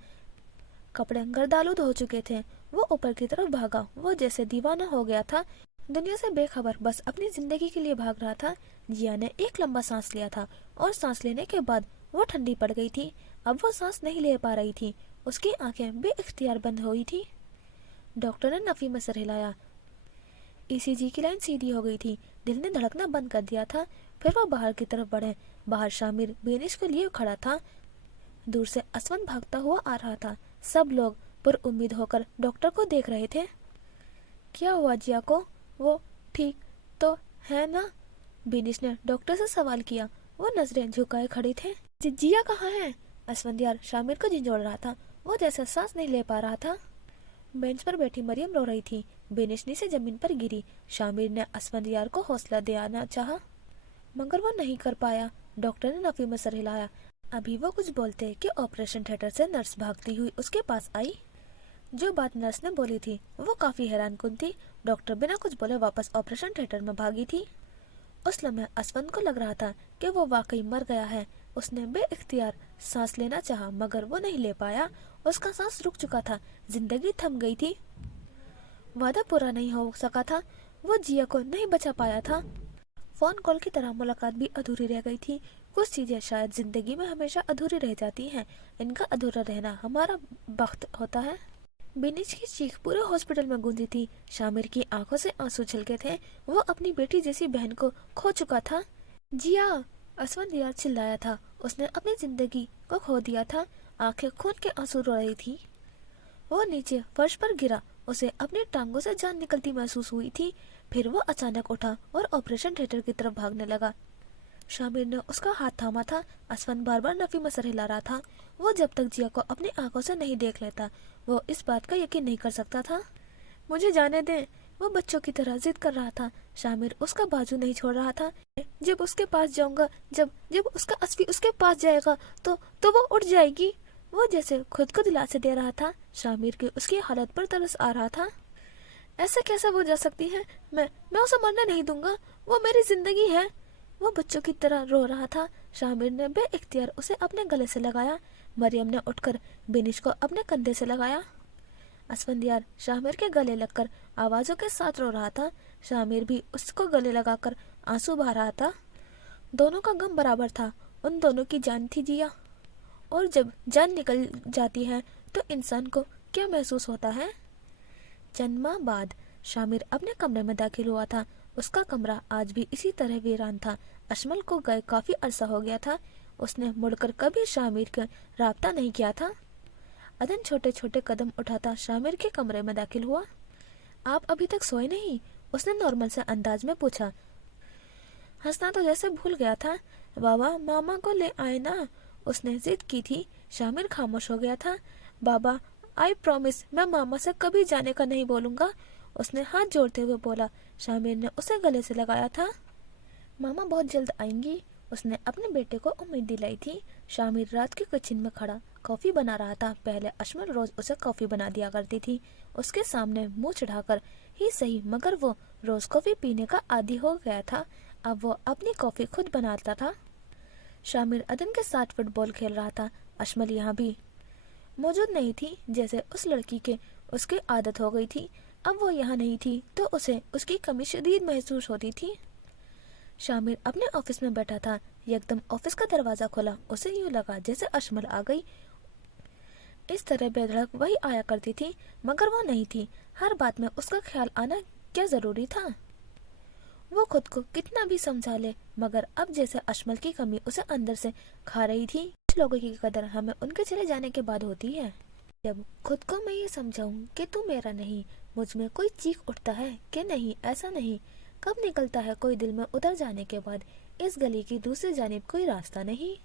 कपड़े गर्दालूद हो चुके थे। वो ऊपर की तरफ भागा। वो जैसे दीवाना हो गया था। दुनिया से बेखबर बस अपनी जिंदगी के लिए भाग रहा था। जिया ने एक लंबा सांस लिया था और सांस लेने के बाद वो ठंडी पड़ गई थी। अब वो सांस नहीं ले पा रही थी। उसकी आंखें बेइख्तियार बंद हुई थी। डॉक्टर ने नफी में सर हिलाया। ईसीजी की लाइन सीधी हो गई थी। दिल ने धड़कना बंद कर दिया था। फिर वो बाहर की तरफ बढ़े। बाहर शामिर बेनिश को लिए खड़ा था। दूर से असवंत भागता हुआ आ रहा था। सब लोग पर उम्मीद होकर डॉक्टर को देख रहे थे। क्या हुआ जिया को? वो ठीक तो है ना? बेनिश ने डॉक्टर से सवाल किया। वो नजरें झुकाए खड़ी थे। जिया कहाँ है? असवंत यार शामिर को झिंझोड़ रहा था। वो जैसे सांस नहीं ले पा रहा था। बेंच पर बैठी मरियम रो रही थी। बेनिश नीचे जमीन पर गिरी। शामिर ने असवंत यार को हौसला देना चाहा, मगर वो नहीं कर पाया। डॉक्टर ने नफी में सर हिलाया। अभी वो कुछ बोलते कि ऑपरेशन थिएटर से नर्स भागती हुई उसके पास आई। जो बात नर्स ने बोली थी वो काफी हैरानकुन थी। डॉक्टर बिना कुछ बोले वापस ऑपरेशन थिएटर में भागी थी। उस लम्हे असवंत को लग रहा था कि वो वाकई मर गया है। उसने बेइख्तियार सांस लेना चाहा, मगर वो नहीं ले पाया। उसका सांस रुक चुका था। जिंदगी थम गई थी। वादा पूरा नहीं हो सका था। वो जिया को नहीं बचा पाया था। फोन कॉल की तरह मुलाकात भी अधूरी रह गई थी। कुछ चीजें शायद जिंदगी में हमेशा अधूरी रह जाती हैं। इनका अधूरा रहना हमारा बख्त होता है। बेनिश की चीख पूरे हॉस्पिटल में गूंजी थी। शामिर की आंखों से आंसू छलके थे। वो अपनी बेटी जैसी बहन को खो चुका था। जिया! असवंत यार चिल्लाया था। उसने अपनी जिंदगी को खो दिया था। आंखें खून के आंसू रो रही थी। वो नीचे फर्श पर गिरा। उसे अपनी टांगों से जान निकलती महसूस हुई थी। फिर वो अचानक उठा और ऑपरेशन थिएटर की तरफ भागने लगा। शामिर ने उसका हाथ थामा था। असवंत बार बार नफी में सर हिला रहा था। वो जब तक जिया को अपनी आंखों से नहीं देख लेता वो इस बात का यकीन नहीं कर सकता था। मुझे जाने दें, वो बच्चों की तरह जिद कर रहा था। शामिर उसका बाजू नहीं छोड़ रहा था। जब उसके पास जाऊंगा, जब जब उसका असफी उसके पास जाएगा तो वो उठ जाएगी। वो जैसे खुद को दिलासे दे रहा था। शामिर की उसकी हालत पर तरस आ रहा था। ऐसे कैसे वो जा सकती है? मैं उसे मरने नहीं दूंगा, वो मेरी जिंदगी है। वो बच्चों की तरह रो रहा था। शामिर ने बेइख्तियार उसे अपने गले से लगाया। मरियम ने उठकर बिनिश को अपने कंधे से लगाया। असफंदियार शामिर के गले लगकर आवाजों के साथ रो रहा था। शामिर भी उसको गले लगाकर आंसू बहा रहा था। दोनों का गम बराबर था। उन दोनों की जान थी जिया, और जब जान निकल जाती है तो इंसान को क्या महसूस होता है। चंद माह बाद शामिर अपने कमरे में दाखिल हुआ था। उसका कमरा आज भी इसी तरह वीरान था। अशमल को गए काफी अरसा हो गया था। उसने मुड़कर कभी शामिर का राब्ता नहीं किया था। अदन छोटे छोटे कदम उठाता शामिर के कमरे में दाखिल हुआ। आप अभी तक सोए नहीं? उसने नॉर्मल से अंदाज में पूछा। हंसना तो जैसे भूल गया था। बाबा मामा को ले आए ना, उसने जिद की थी। शामिर खामोश हो गया था। बाबा आई प्रॉमिस, मैं मामा से कभी जाने का नहीं बोलूंगा, उसने हाथ जोड़ते हुए बोला। शामिर ने उसे गले से लगाया था। मामा बहुत जल्द आएंगी, उसने अपने बेटे को उम्मीद दिलाई थी। शामिर रात के किचन में खड़ा कॉफी बना रहा था। पहले अशमल रोज उसे कॉफी बना दिया करती थी, उसके सामने मुंह चढ़ाकर ही सही, मगर वो रोज कॉफी पीने का आदी हो गया था। अब वो अपनी कॉफी खुद बनाता था। शामिर अदन के साथ फुटबॉल खेल रहा था। अशमल यहाँ भी मौजूद नहीं थी। जैसे उस लड़की के उसकी आदत हो गई थी। अब वो यहाँ नहीं थी तो उसे उसकी कमी शदीद महसूस होती थी। शामिर अपने ऑफिस में बैठा था। एकदम ऑफिस का दरवाजा खुला। उसे यूं लगा जैसे अशमल आ गई। इस तरह बेधड़क वही आया करती थी, मगर वो नहीं थी। हर बात में उसका ख्याल आना क्या जरूरी था? वो खुद को कितना भी समझा ले, मगर अब जैसे अशमल की कमी उसे अंदर से खा रही थी। कुछ लोगों की कदर हमें उनके चले जाने के बाद होती है। जब खुद को मैं ये समझाऊं कि तू मेरा नहीं, मुझ में कोई चीख उठता है कि नहीं ऐसा नहीं। कब निकलता है कोई दिल में उतर जाने के बाद। इस गली की दूसरी जानिब कोई रास्ता नहीं।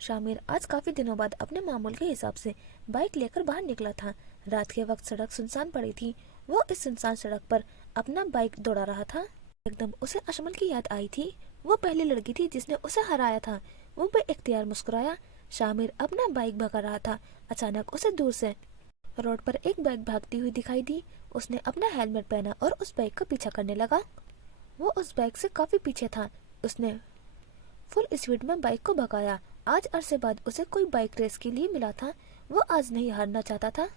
शामिर आज काफी दिनों बाद अपने मामूल के हिसाब से बाइक लेकर बाहर निकला था। रात के वक्त सड़क सुनसान पड़ी थी। वो इस सुनसान सड़क पर अपना बाइक दौड़ा रहा था। एकदम उसे अशमल की याद आई थी। वो पहली लड़की थी जिसने उसे हराया था। वो बेइख्तियार मुस्कुराया। शामिर अपना बाइक भगा रहा था। अचानक उसे दूर से रोड पर एक बाइक भागती हुई दिखाई दी। उसने अपना हेलमेट पहना और उस बाइक का पीछा करने लगा। वो उस बाइक से काफी पीछे था। उसने फुल स्पीड में बाइक को भगाया। आज अरसे बाद उसे कोई बाइक रेस के लिए मिला था। वो आज नहीं हारना चाहता था।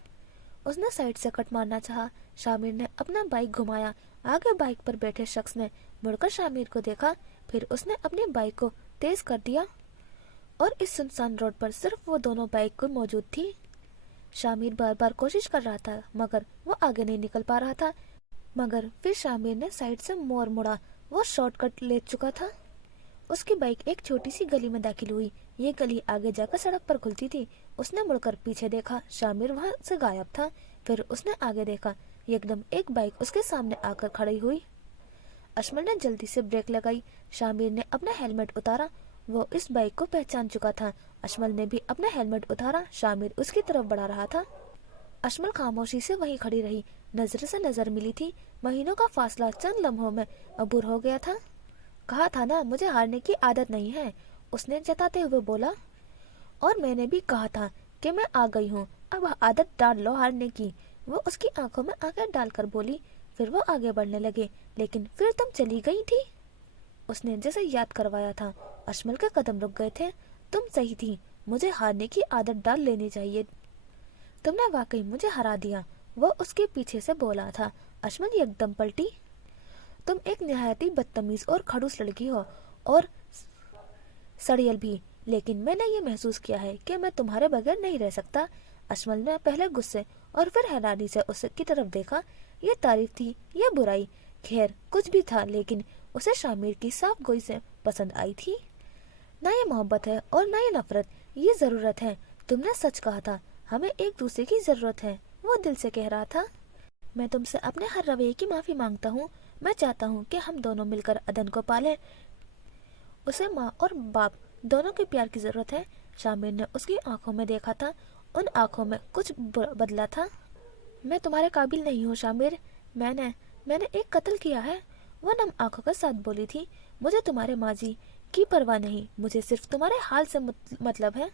उसने साइड से कट मारना चाहा। शामिर ने अपना बाइक घुमाया। आगे बाइक पर बैठे शख्स ने मुड़कर शामिर को देखा। फिर उसने अपनी बाइक को तेज कर दिया और इस सुनसान रोड पर सिर्फ वो दोनों बाइक को मौजूद थी। शामिर बार बार कोशिश कर रहा था, मगर वो आगे नहीं निकल पा रहा था। मगर फिर शामिर ने साइड से मोड़ मुड़ा। वो शॉर्टकट ले चुका था। उसकी बाइक एक छोटी सी गली में दाखिल हुई। ये गली आगे जाकर सड़क पर खुलती थी। उसने मुड़कर पीछे देखा। शामिर वहां से गायब था। फिर उसने आगे देखा। एकदम एक बाइक उसके सामने आकर खड़ी हुई। अशमल ने जल्दी से ब्रेक लगाई। शामिर ने अपना हेलमेट उतारा। वो इस बाइक को पहचान चुका था। अशमल ने भी अपना हेलमेट उतारा। शामिर उसकी तरफ बढ़ा रहा था। अशमल खामोशी से वहीं खड़ी रही। नजर से नजर मिली थी। महीनों का फासला चंद लम्हों में अबूर हो गया था। कहा था ना, मुझे हारने की आदत नहीं है, उसने जताते हुए बोला। और मैंने भी कहा था कि मैं आ गई हूँ, अब आदत डाल लो हारने की, वो उसकी आंखों में आंखें डालकर बोली। फिर वो आगे बढ़ने लगे। लेकिन फिर तुम चली गई थी, उसने जैसे याद करवाया था। अशमल के कदम रुक गए थे। तुम सही थी, मुझे हारने की आदत डाल लेनी चाहिए। तुमने वाकई मुझे हरा दिया, वो उसके पीछे से बोला था। अशमल एकदम पलटी। तुम एक निहायती बदतमीज और खड़ूस लड़की हो, और सड़ियल भी, लेकिन मैंने ये महसूस किया है कि मैं तुम्हारे बगैर नहीं रह सकता। अशमल ने पहले गुस्से और फिर हैरानी से उसकी तरफ देखा। ये तारीफ थी या बुराई, खैर कुछ भी था, लेकिन उसे शामिर की साफ गोई से पसंद आई थी। ना ये मोहब्बत है और ना ये नफरत, ये जरूरत है। तुमने सच कहा था, हमें एक दूसरे की जरूरत है, वो दिल से कह रहा था। मैं तुमसे अपने हर रवैये की माफी मांगता हूँ। मैं चाहता हूँ कि हम दोनों मिलकर अदन को पालें। उसे माँ और बाप दोनों के प्यार की जरूरत है। शामिर ने उसकी आंखों में देखा था। उन आंखों में कुछ बदला था। मैं तुम्हारे काबिल नहीं हूँ शामिर, मैंने एक कत्ल किया है, वो नम आंखों के साथ बोली थी। मुझे तुम्हारे माजी की परवाह नहीं, मुझे सिर्फ तुम्हारे हाल से मतलब है।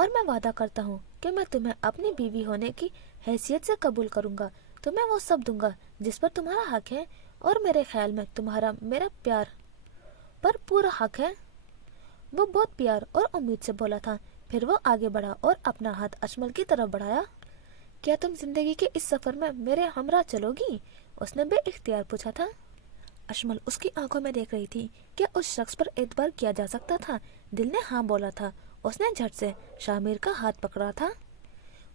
और मैं वादा करता हूँ कि मैं तुम्हें अपनी बीवी होने की हैसियत से कबूल करूँगा। तुम्हें वो सब दूंगा जिस पर तुम्हारा हक है, और मेरे ख्याल में तुम्हारा मेरा प्यार पर पूरा हक है। वो बहुत प्यार और उम्मीद से बोला था। फिर वो आगे बढ़ा और अपना हाथ अजमल की तरफ बढ़ाया। क्या तुम जिंदगी के इस सफर में मेरे हमरा चलोगी? उसने बेइख्तियार पूछा था। अजमल उसकी आंखों में देख रही थी। क्या उस शख्स पर एतबार किया जा सकता था? दिल ने हाँ बोला था। उसने झट से शामिर का हाथ पकड़ा था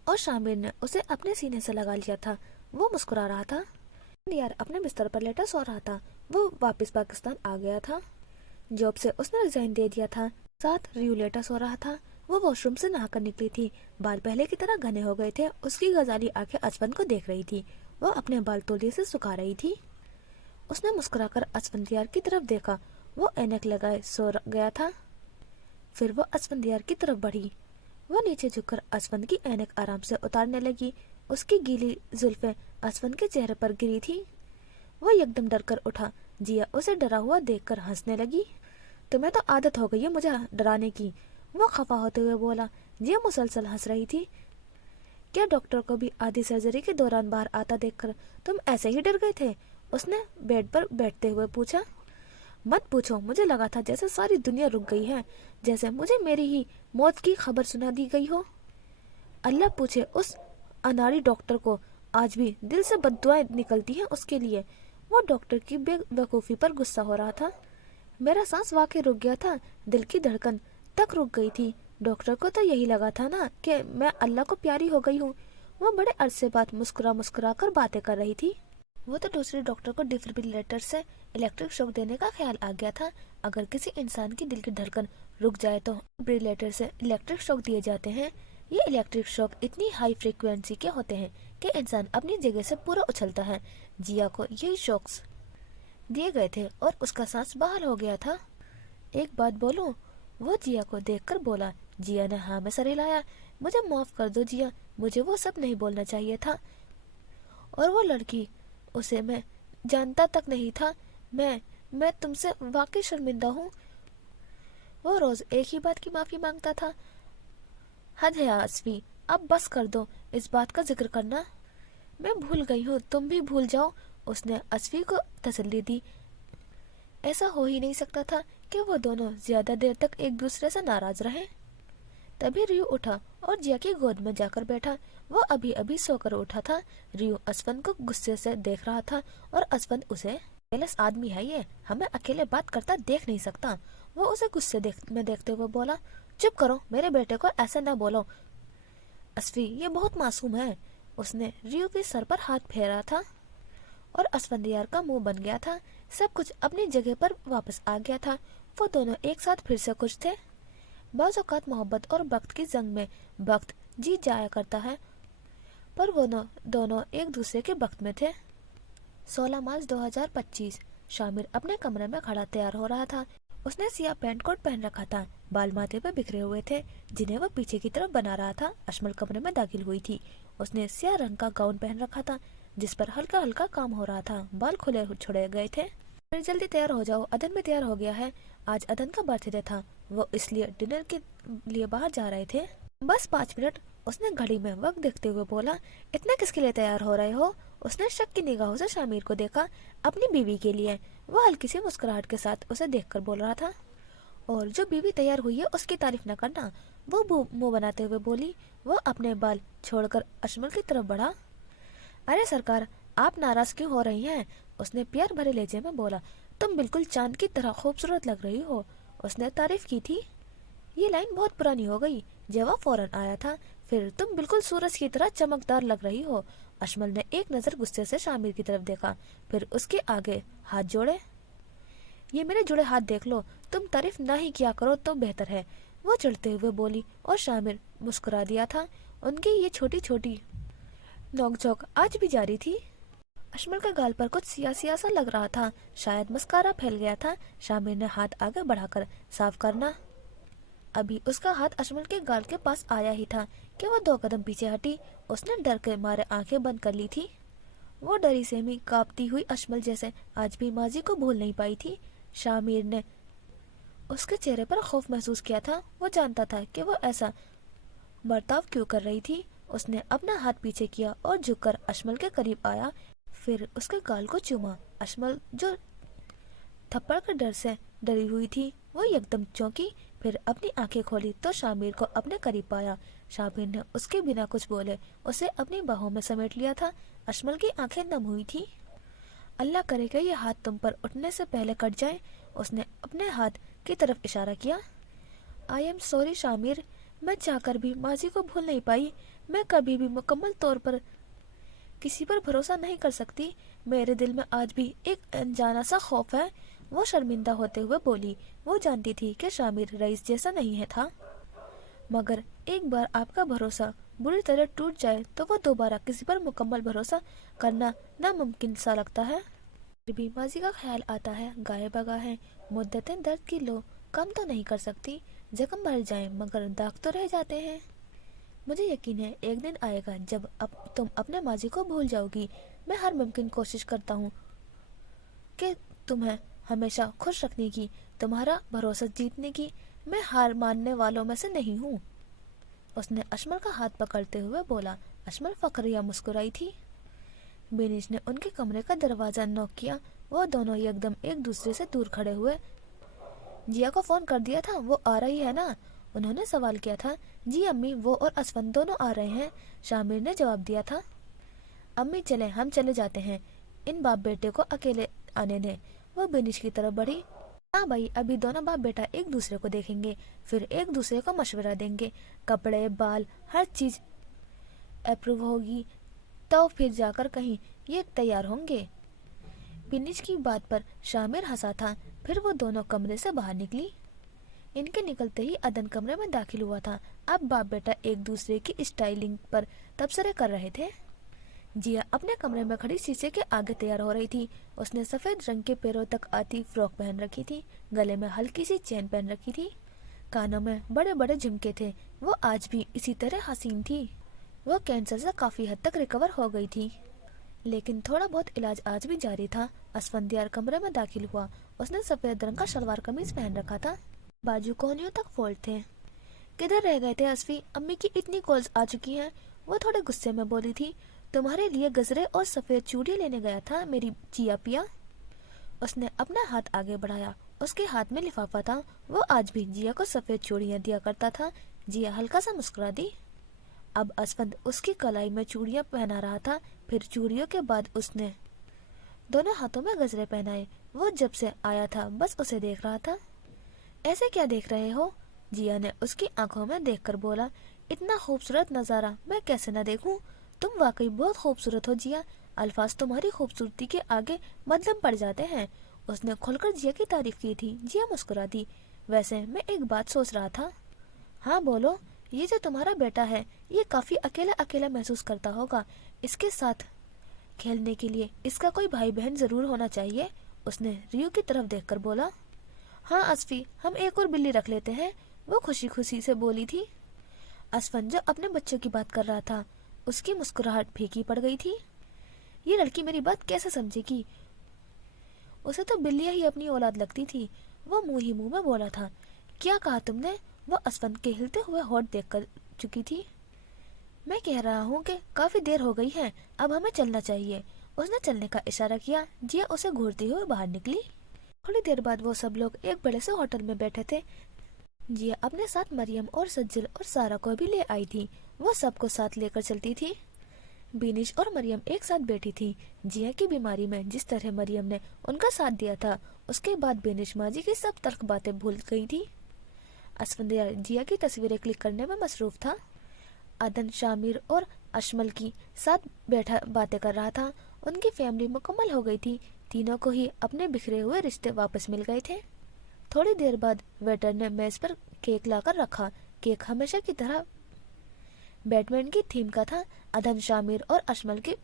और शामिर ने उसे अपने सीने से लगा लिया था। वो मुस्कुरा रहा था। यार अपने बिस्तर पर लेटा सो रहा था। वो वापस पाकिस्तान आ गया था। जॉब से उसने रिजाइन दे दिया था। साथ रियू लेटा सो रहा था। वो वॉशरूम से नहाकर निकली थी। बाल पहले की तरह घने हो गए थे। उसकी गजाली आंखें असफंद को देख रही थी। वो अपने बाल तौलिए से सुखा रही थी। उसने मुस्कुराकर असफंदियार की तरफ देखा। वो ऐनक लगाए सो गया था। फिर वो असफंदियार की तरफ बढ़ी। वो नीचे झुककर असफंद की ऐनक आराम से उतारने लगी। उसकी गीली जुल्फें असफंद के चेहरे पर गिरी थी। वो एकदम डर कर उठा। जिया उसे डरा हुआ देखकर हंसने लगी। तुम्हें तो आदत हो गई है मुझे डराने की, वो खफा होते हुए बोला। जिया मुसलसल हंस रही थी। क्या डॉक्टर को भी आधी सर्जरी के दौरान बाहर आता देखकर तुम ऐसे ही डर गए थे? उसने बेड पर बैठते हुए पूछा। मत पूछो, मुझे लगा था जैसे सारी दुनिया रुक गई है, जैसे मुझे मेरी ही मौत की खबर सुना दी गई हो। अल्लाह पूछे उस अनाड़ी डॉक्टर को आज भी दिल से बद्दुआएं निकलती हैं उसके लिए। वो डॉक्टर की बेवकूफ़ी पर गुस्सा हो रहा था। मेरा सांस वाकई रुक गया था। दिल की धड़कन तक रुक गई थी। डॉक्टर को तो यही लगा था ना कि मैं अल्लाह को प्यारी हो गई हूँ। वो बड़े अरसे बाद मुस्कुरा कर बातें कर रही थी। वो तो दूसरे डॉक्टर को डिफिब्रिलेटर से इलेक्ट्रिक शॉक देने का ख्याल आ गया था। अगर किसी इंसान की दिल की धड़कन रुक जाए तो डिफिब्रिलेटर से इलेक्ट्रिक शॉक दिए जाते हैं। ये इलेक्ट्रिक शॉक इतनी हाई फ्रीक्वेंसी के होते हैं कि इंसान अपनी जगह से पूरा उछलता है। जिया को यही शॉक्स दिए गए थे और उसका सांस बहाल हो गया था। एक बात बोलूं? वो जिया को देखकर बोला। जिया ने हाँ में सर हिलाया। मुझे माफ कर दो जिया, मुझे वो सब नहीं बोलना चाहिए था। और वो लड़की, उसे मैं जानता तक नहीं था। मैं तुमसे वाकई शर्मिंदा हूँ। वो रोज एक ही बात की माफी मांगता था। हद है आसफी, अब बस कर दो इस बात का जिक्र करना। मैं भूल गई हूँ, तुम भी भूल जाओ। उसने असफी को तसल्ली दी। ऐसा हो ही नहीं सकता था कि वो दोनों ज्यादा देर तक एक दूसरे से नाराज रहे। तभी रियू उठा और जिया की गोद में जाकर बैठा। वो अभी अभी सोकर उठा था। रियू असफंद को गुस्से से देख रहा था और असफंद उसे, केयरलेस आदमी है ये, हमें अकेले बात करता देख नहीं सकता। वो उसे गुस्से में देखते हुए बोला। चुप करो, मेरे बेटे को ऐसे न बोलो। असफी ये बहुत मासूम है। उसने रियू के सर पर हाथ फेरा था और असफंदियार का मुंह बन गया था। सब कुछ अपनी जगह पर वापस आ गया था। वो दोनों एक साथ फिर से खुश थे। बाज़ औक़ात मोहब्बत और वक्त की जंग में वक्त जीत जाया करता है, पर वो दोनों एक दूसरे के वक्त में थे। 16 मार्च 2025। शामिर अपने कमरे में खड़ा तैयार हो रहा था। उसने सियाह पैंट कोट पहन रखा था। बाल माथे पे बिखरे हुए थे जिन्हें वो पीछे की तरफ बना रहा था। अजमल कमरे में दाखिल हुई थी। उसने सियाह रंग का गाउन पहन रखा था जिस पर हल्का हल्का काम हो रहा था। बाल खुले छोड़े गए थे। जल्दी तैयार हो जाओ, अदन भी तैयार हो गया है। आज अदन का बर्थडे था, वो इसलिए डिनर के लिए बाहर जा रहे थे। बस 5 मिनट, उसने घड़ी में वक्त देखते हुए बोला। इतना किसके लिए तैयार हो रहे हो? उसने शक की निगाहों से शामिर को देखा। अपनी बीवी के लिए। वो हल्की सी मुस्कुराहट के साथ उसे देखकर बोल रहा था। और जो बीवी तैयार हुई है उसकी तारीफ न करना, वो मुंह बनाते हुए बोली। वो अपने बाल छोड़कर अजमल की तरफ बढ़ा। अरे सरकार, आप नाराज क्यों हो रही हैं? उसने प्यार भरे लहजे में बोला। तुम बिल्कुल चांद की तरह खूबसूरत लग रही हो। उसने तारीफ की थी। ये लाइन बहुत पुरानी हो गई। जवाब फौरन आया था। फिर तुम बिल्कुल सूरज की तरह चमकदार लग रही हो। अजमल ने एक नजर गुस्से से शामिर की तरफ देखा, फिर उसके आगे हाथ जोड़े। ये मेरे जुड़े हाथ देख लो, तुम तारीफ ना ही किया करो तो बेहतर है, वो चिढ़ते हुए बोली। और शामिर मुस्कुरा दिया था। उनकी ये छोटी छोटी नोकझोंक आज भी जारी थी। अजमल के गाल पर कुछ सिया सा लग रहा था, शायद मस्कारा फैल गया था। शामिर ने हाथ आगे बढ़ाकर साफ करना। अभी उसका हाथ अजमल के गाल के पास आया ही था कि वो 2 कदम पीछे हटी। उसने डर के मारे आंखें बंद कर ली थी। वो डरी सहमी कांपती हुई अजमल जैसे आज भी माजी को भूल नहीं पाई थी। शामिर ने उसके चेहरे पर खौफ महसूस किया था। वो जानता था कि वो ऐसा बर्ताव क्यों कर रही थी। उसने अपना हाथ पीछे किया और झुककर अशमल के करीब आया, फिर उसके गाल को चूमा। अशमल जो थप्पड़ के डर से डरी हुई थी वो एकदम चौंकी, फिर अपनी आंखें खोली तो शामिर को अपने करीब पाया। शामिर ने उसके बिना कुछ बोले उसे अपनी बाहों में समेट लिया था। अशमल की आंखें नम हुई थी। अल्लाह करेगा ये हाथ तुम पर उठने से पहले कट जाए। उसने अपने हाथ की तरफ इशारा किया। आई एम सॉरी शामिर, मैं चाहकर भी माजी को भूल नहीं पाई। मैं कभी भी मुकम्मल तौर पर किसी पर भरोसा नहीं कर सकती। मेरे दिल में आज भी एक अनजाना सा खौफ है। वो शर्मिंदा होते हुए बोली। वो जानती थी कि शामिर रईस जैसा नहीं है था, मगर एक बार आपका भरोसा बुरी तरह टूट जाए तो वो दोबारा किसी पर मुकम्मल भरोसा करना नामुमकिन सा लगता है। फिर भी माजी का ख्याल आता है, गाये बगा है। मुद्दतें दर्द की लो कम तो नहीं कर सकती, जख्म भर जाए मगर दाग तो रह जाते हैं। मुझे यकीन है एक दिन आएगा जब तुम अपने माजी को भूल जाओगी। मैं हर मुमकिन कोशिश करता हूँ कि तुम्हें हमेशा खुश रखने की, तुम्हारा भरोसा जीतने की। मैं हार मानने वालों में से नहीं हूँ। उसने अशमल का हाथ पकड़ते हुए बोला। अशमल फकरिया मुस्कुराई थी। बेनिश ने उनके कमरे का दरवाजा नॉक किया। वो दोनों एकदम एक दूसरे से दूर खड़े हुए। जिया को फोन कर दिया था, वो आ रही है ना? उन्होंने सवाल किया था। जी अम्मी, वो और असफन दोनों आ रहे हैं, शामिर ने जवाब दिया था। अम्मी चलें, हम चले जाते हैं, इन बाप बेटे को अकेले आने दें। वो बेनिश की तरफ बढ़ी। हाँ भाई, अभी दोनों बाप बेटा एक दूसरे को देखेंगे, फिर एक दूसरे को मशवरा देंगे, कपड़े बाल हर चीज अप्रूव होगी तो फिर जाकर कहीं ये तैयार होंगे। बेनिश की बात पर शामिर हंसा था। फिर वो दोनों कमरे से बाहर निकली। इनके निकलते ही अदन कमरे में दाखिल हुआ था। अब बाप बेटा एक दूसरे की स्टाइलिंग पर तबसरे कर रहे थे। जिया अपने कमरे में खड़ी शीशे के आगे तैयार हो रही थी। उसने सफेद रंग के पैरों तक आती फ्रॉक पहन रखी थी, गले में हल्की सी चेन पहन रखी थी, कानों में बड़े बड़े झुमके थे। वो आज भी इसी तरह हसीन थी। वो कैंसर से काफी हद तक रिकवर हो गई थी, लेकिन थोड़ा बहुत इलाज आज भी जारी था। असफंदियार कमरे में दाखिल हुआ। उसने सफेद रंग का शलवार कमीज पहन रखा था, बाजू कोहनियों तक फोल्ड थे। किधर रह गए थे असफी? अम्मी की इतनी कॉल्स आ चुकी हैं। वो थोड़े गुस्से में बोली थी। तुम्हारे लिए गजरे और सफेद चूड़ी लेने गया था मेरी जिया पिया। उसने अपना हाथ आगे बढ़ाया। उसके हाथ में लिफाफा था। वो आज भी जिया को सफेद चूड़ियां दिया करता था। जिया हल्का सा मुस्कुरा दी। अब असफंद उसकी कलाई में चूड़ियां पहना रहा था। फिर चूड़ियों के बाद उसने दोनों हाथों में गजरे पहनाए। वो जब से आया था बस उसे देख रहा था। ऐसे क्या देख रहे हो? जिया ने उसकी आंखों में देखकर बोला। इतना खूबसूरत नजारा मैं कैसे न देखूं? तुम वाकई बहुत खूबसूरत हो जिया। अल्फाज तुम्हारी खूबसूरती के आगे मध्यम पड़ जाते हैं। उसने खुलकर जिया की तारीफ की थी। जिया मुस्कुरा दी। वैसे मैं एक बात सोच रहा था। हाँ बोलो। ये जो तुम्हारा बेटा है ये काफी अकेला अकेला महसूस करता होगा। इसके साथ खेलने के लिए इसका कोई भाई बहन जरूर होना चाहिए। उसने रियो की तरफ देखकर बोला। हाँ असफी, हम एक और बिल्ली रख लेते हैं, वो खुशी खुशी से बोली थी। असफन जो अपने बच्चों की बात कर रहा था, उसकी मुस्कुराहट फीकी पड़ गई थी। ये लड़की मेरी बात कैसे समझेगी? उसे तो बिल्लियां ही अपनी औलाद लगती थी। वो मुंह ही मुंह में बोला था। क्या कहा तुमने? वो असफन के हिलते हुए होठ देख कर चुकी थी। मैं कह रहा हूँ कि काफी देर हो गई है, अब हमें चलना चाहिए। उसने चलने का इशारा किया। जिया उसे घूरते हुए बाहर निकली। थोड़ी देर बाद वो सब लोग एक बड़े से होटल में बैठे थे। जिया अपने साथ मरियम और सज्जल और सारा को भी ले आई थी। वो सबको साथ लेकर चलती थी। बीनिश और मरियम एक साथ बैठी थी। जिया की बीमारी में जिस तरह मरियम ने उनका साथ दिया था, उसके बाद बीनिश माजी की सब तल्ख बातें भूल गई थी। असफंदिया जिया की तस्वीरें क्लिक करने में मसरूफ था। अदन शामिर और अशमल की साथ बैठा बातें कर रहा था। उनकी फैमिली मुकम्मल हो गई थी। तीनों को ही अपने बिखरे हुए रिश्ते वापस मिल गए थे। थोड़ी देर बाद वेटर ने मेज पर केक लाकर रखा। केक हमेशा की तरह बैटमैन की थीम का था। अदन शामिर और अशमल के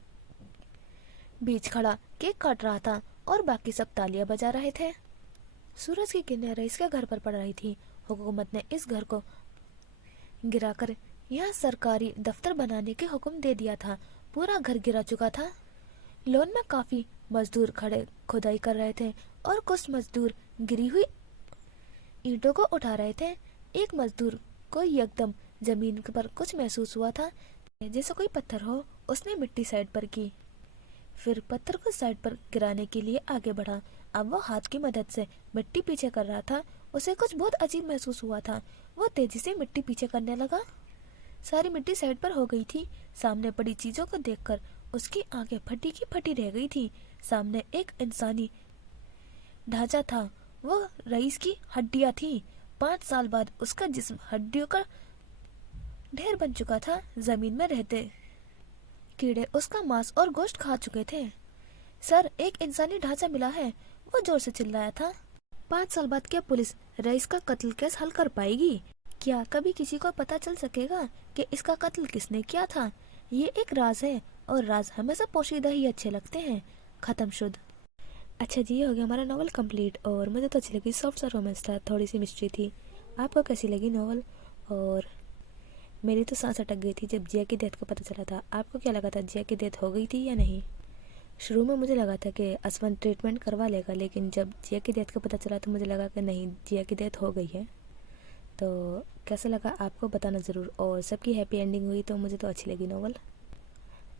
बीच खड़ा केक काट रहा था और बाकी सब तालियां बजा रहे थे। सूरज की किरणें रईस के घर पर पड़ रही थी। हुकूमत ने इस घर को गिराकर यहाँ सरकारी दफ्तर बनाने के हुक्म दे दिया था। पूरा घर गिरा चुका था। लोन में काफी मजदूर खड़े खुदाई कर रहे थे और कुछ मजदूर गिरी हुई ईंटों को उठा रहे थे। एक मजदूर को एकदम زمین پر کچھ محسوس ہوا تھا جیسے کوئی پتھر ہو. اس نے مٹی سائڈ پر کی، پھر پتھر کو سائڈ پر گرانے کے لیے آگے بڑھا. اب وہ ہاتھ کی مدد سے مٹی پیچھے کر رہا تھا. اسے کچھ بہت عجیب محسوس ہوا تھا. وہ تیزی سے مٹی پیچھے کرنے لگا. ساری مٹی سائڈ پر ہو گئی تھی. سامنے پڑی چیزوں کو دیکھ کر اس کی آنکھیں پھٹی کی پھٹی رہ گئی تھی. سامنے ایک انسانی ڈھانچہ تھا. وہ رئیس کی ہڈیاں تھی. 5 سال بعد اس کا جسم ہڈیوں کا ڈھیر بن چکا تھا. زمین میں رہتے کیڑے اس کا ماंس اور گوشت کھا چکے تھے. سر، ایک انسانی ڈھانچہ ملا ہے، وہ زور سے چلایا تھا. 5 سال بعد کیا پولیس رئیس کا قتل کیس حل کر پائے گی؟ کیا کبھی کسی کو پتا چل سکے گا کہ اس کا قتل کس نے کیا تھا؟ یہ ایک راز ہے اور راز ہمیشہ پوشیدہ ہی اچھے لگتے ہیں. ختم شد. اچھا جی، یہ ہو گیا ہمارا ناول کمپلیٹ. اور مجھے تو اچھی لگی. سافٹ سا رومانس تھا، تھوڑی سی مسٹری تھی. آپ کو کیسی لگی ناول؟ اور میری تو سانس اٹک گئی تھی جب جیا کی ڈیتھ کا پتہ چلا تھا. آپ کو کیا لگا تھا، جیا کی ڈیتھ ہو گئی تھی یا نہیں؟ شروع میں مجھے لگا تھا کہ اسون ٹریٹمنٹ کروا لے گا، لیکن جب جیا کی ڈیتھ کا پتہ چلا تو مجھے لگا کہ نہیں، جیا کی ڈیتھ ہو گئی ہے. تو کیسا لگا آپ کو بتانا ضرور. اور سب کی ہیپی اینڈنگ ہوئی تو مجھے تو اچھی لگی ناول.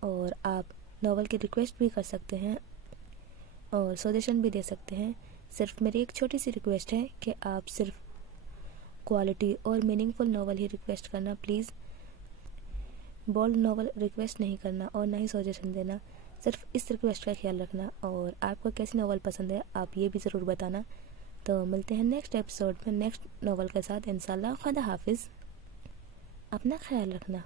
اور آپ ناول کی ریکویسٹ بھی کر سکتے ہیں اور سجیشن بھی دے سکتے ہیں. صرف میری ایک چھوٹی سی ریکویسٹ ہے کہ آپ صرف کوالٹی اور میننگ فل ناول ہی ریکویسٹ کرنا پلیز. بولڈ ناول ریکویسٹ نہیں کرنا اور نہ ہی سجیشن دینا. صرف اس ریکویسٹ کا خیال رکھنا. اور آپ کو کیسی ناول پسند ہے آپ یہ بھی ضرور بتانا. تو ملتے ہیں نیکسٹ ایپیسوڈ میں نیکسٹ ناول کے ساتھ انشاءاللہ. خدا حافظ. اپنا خیال رکھنا.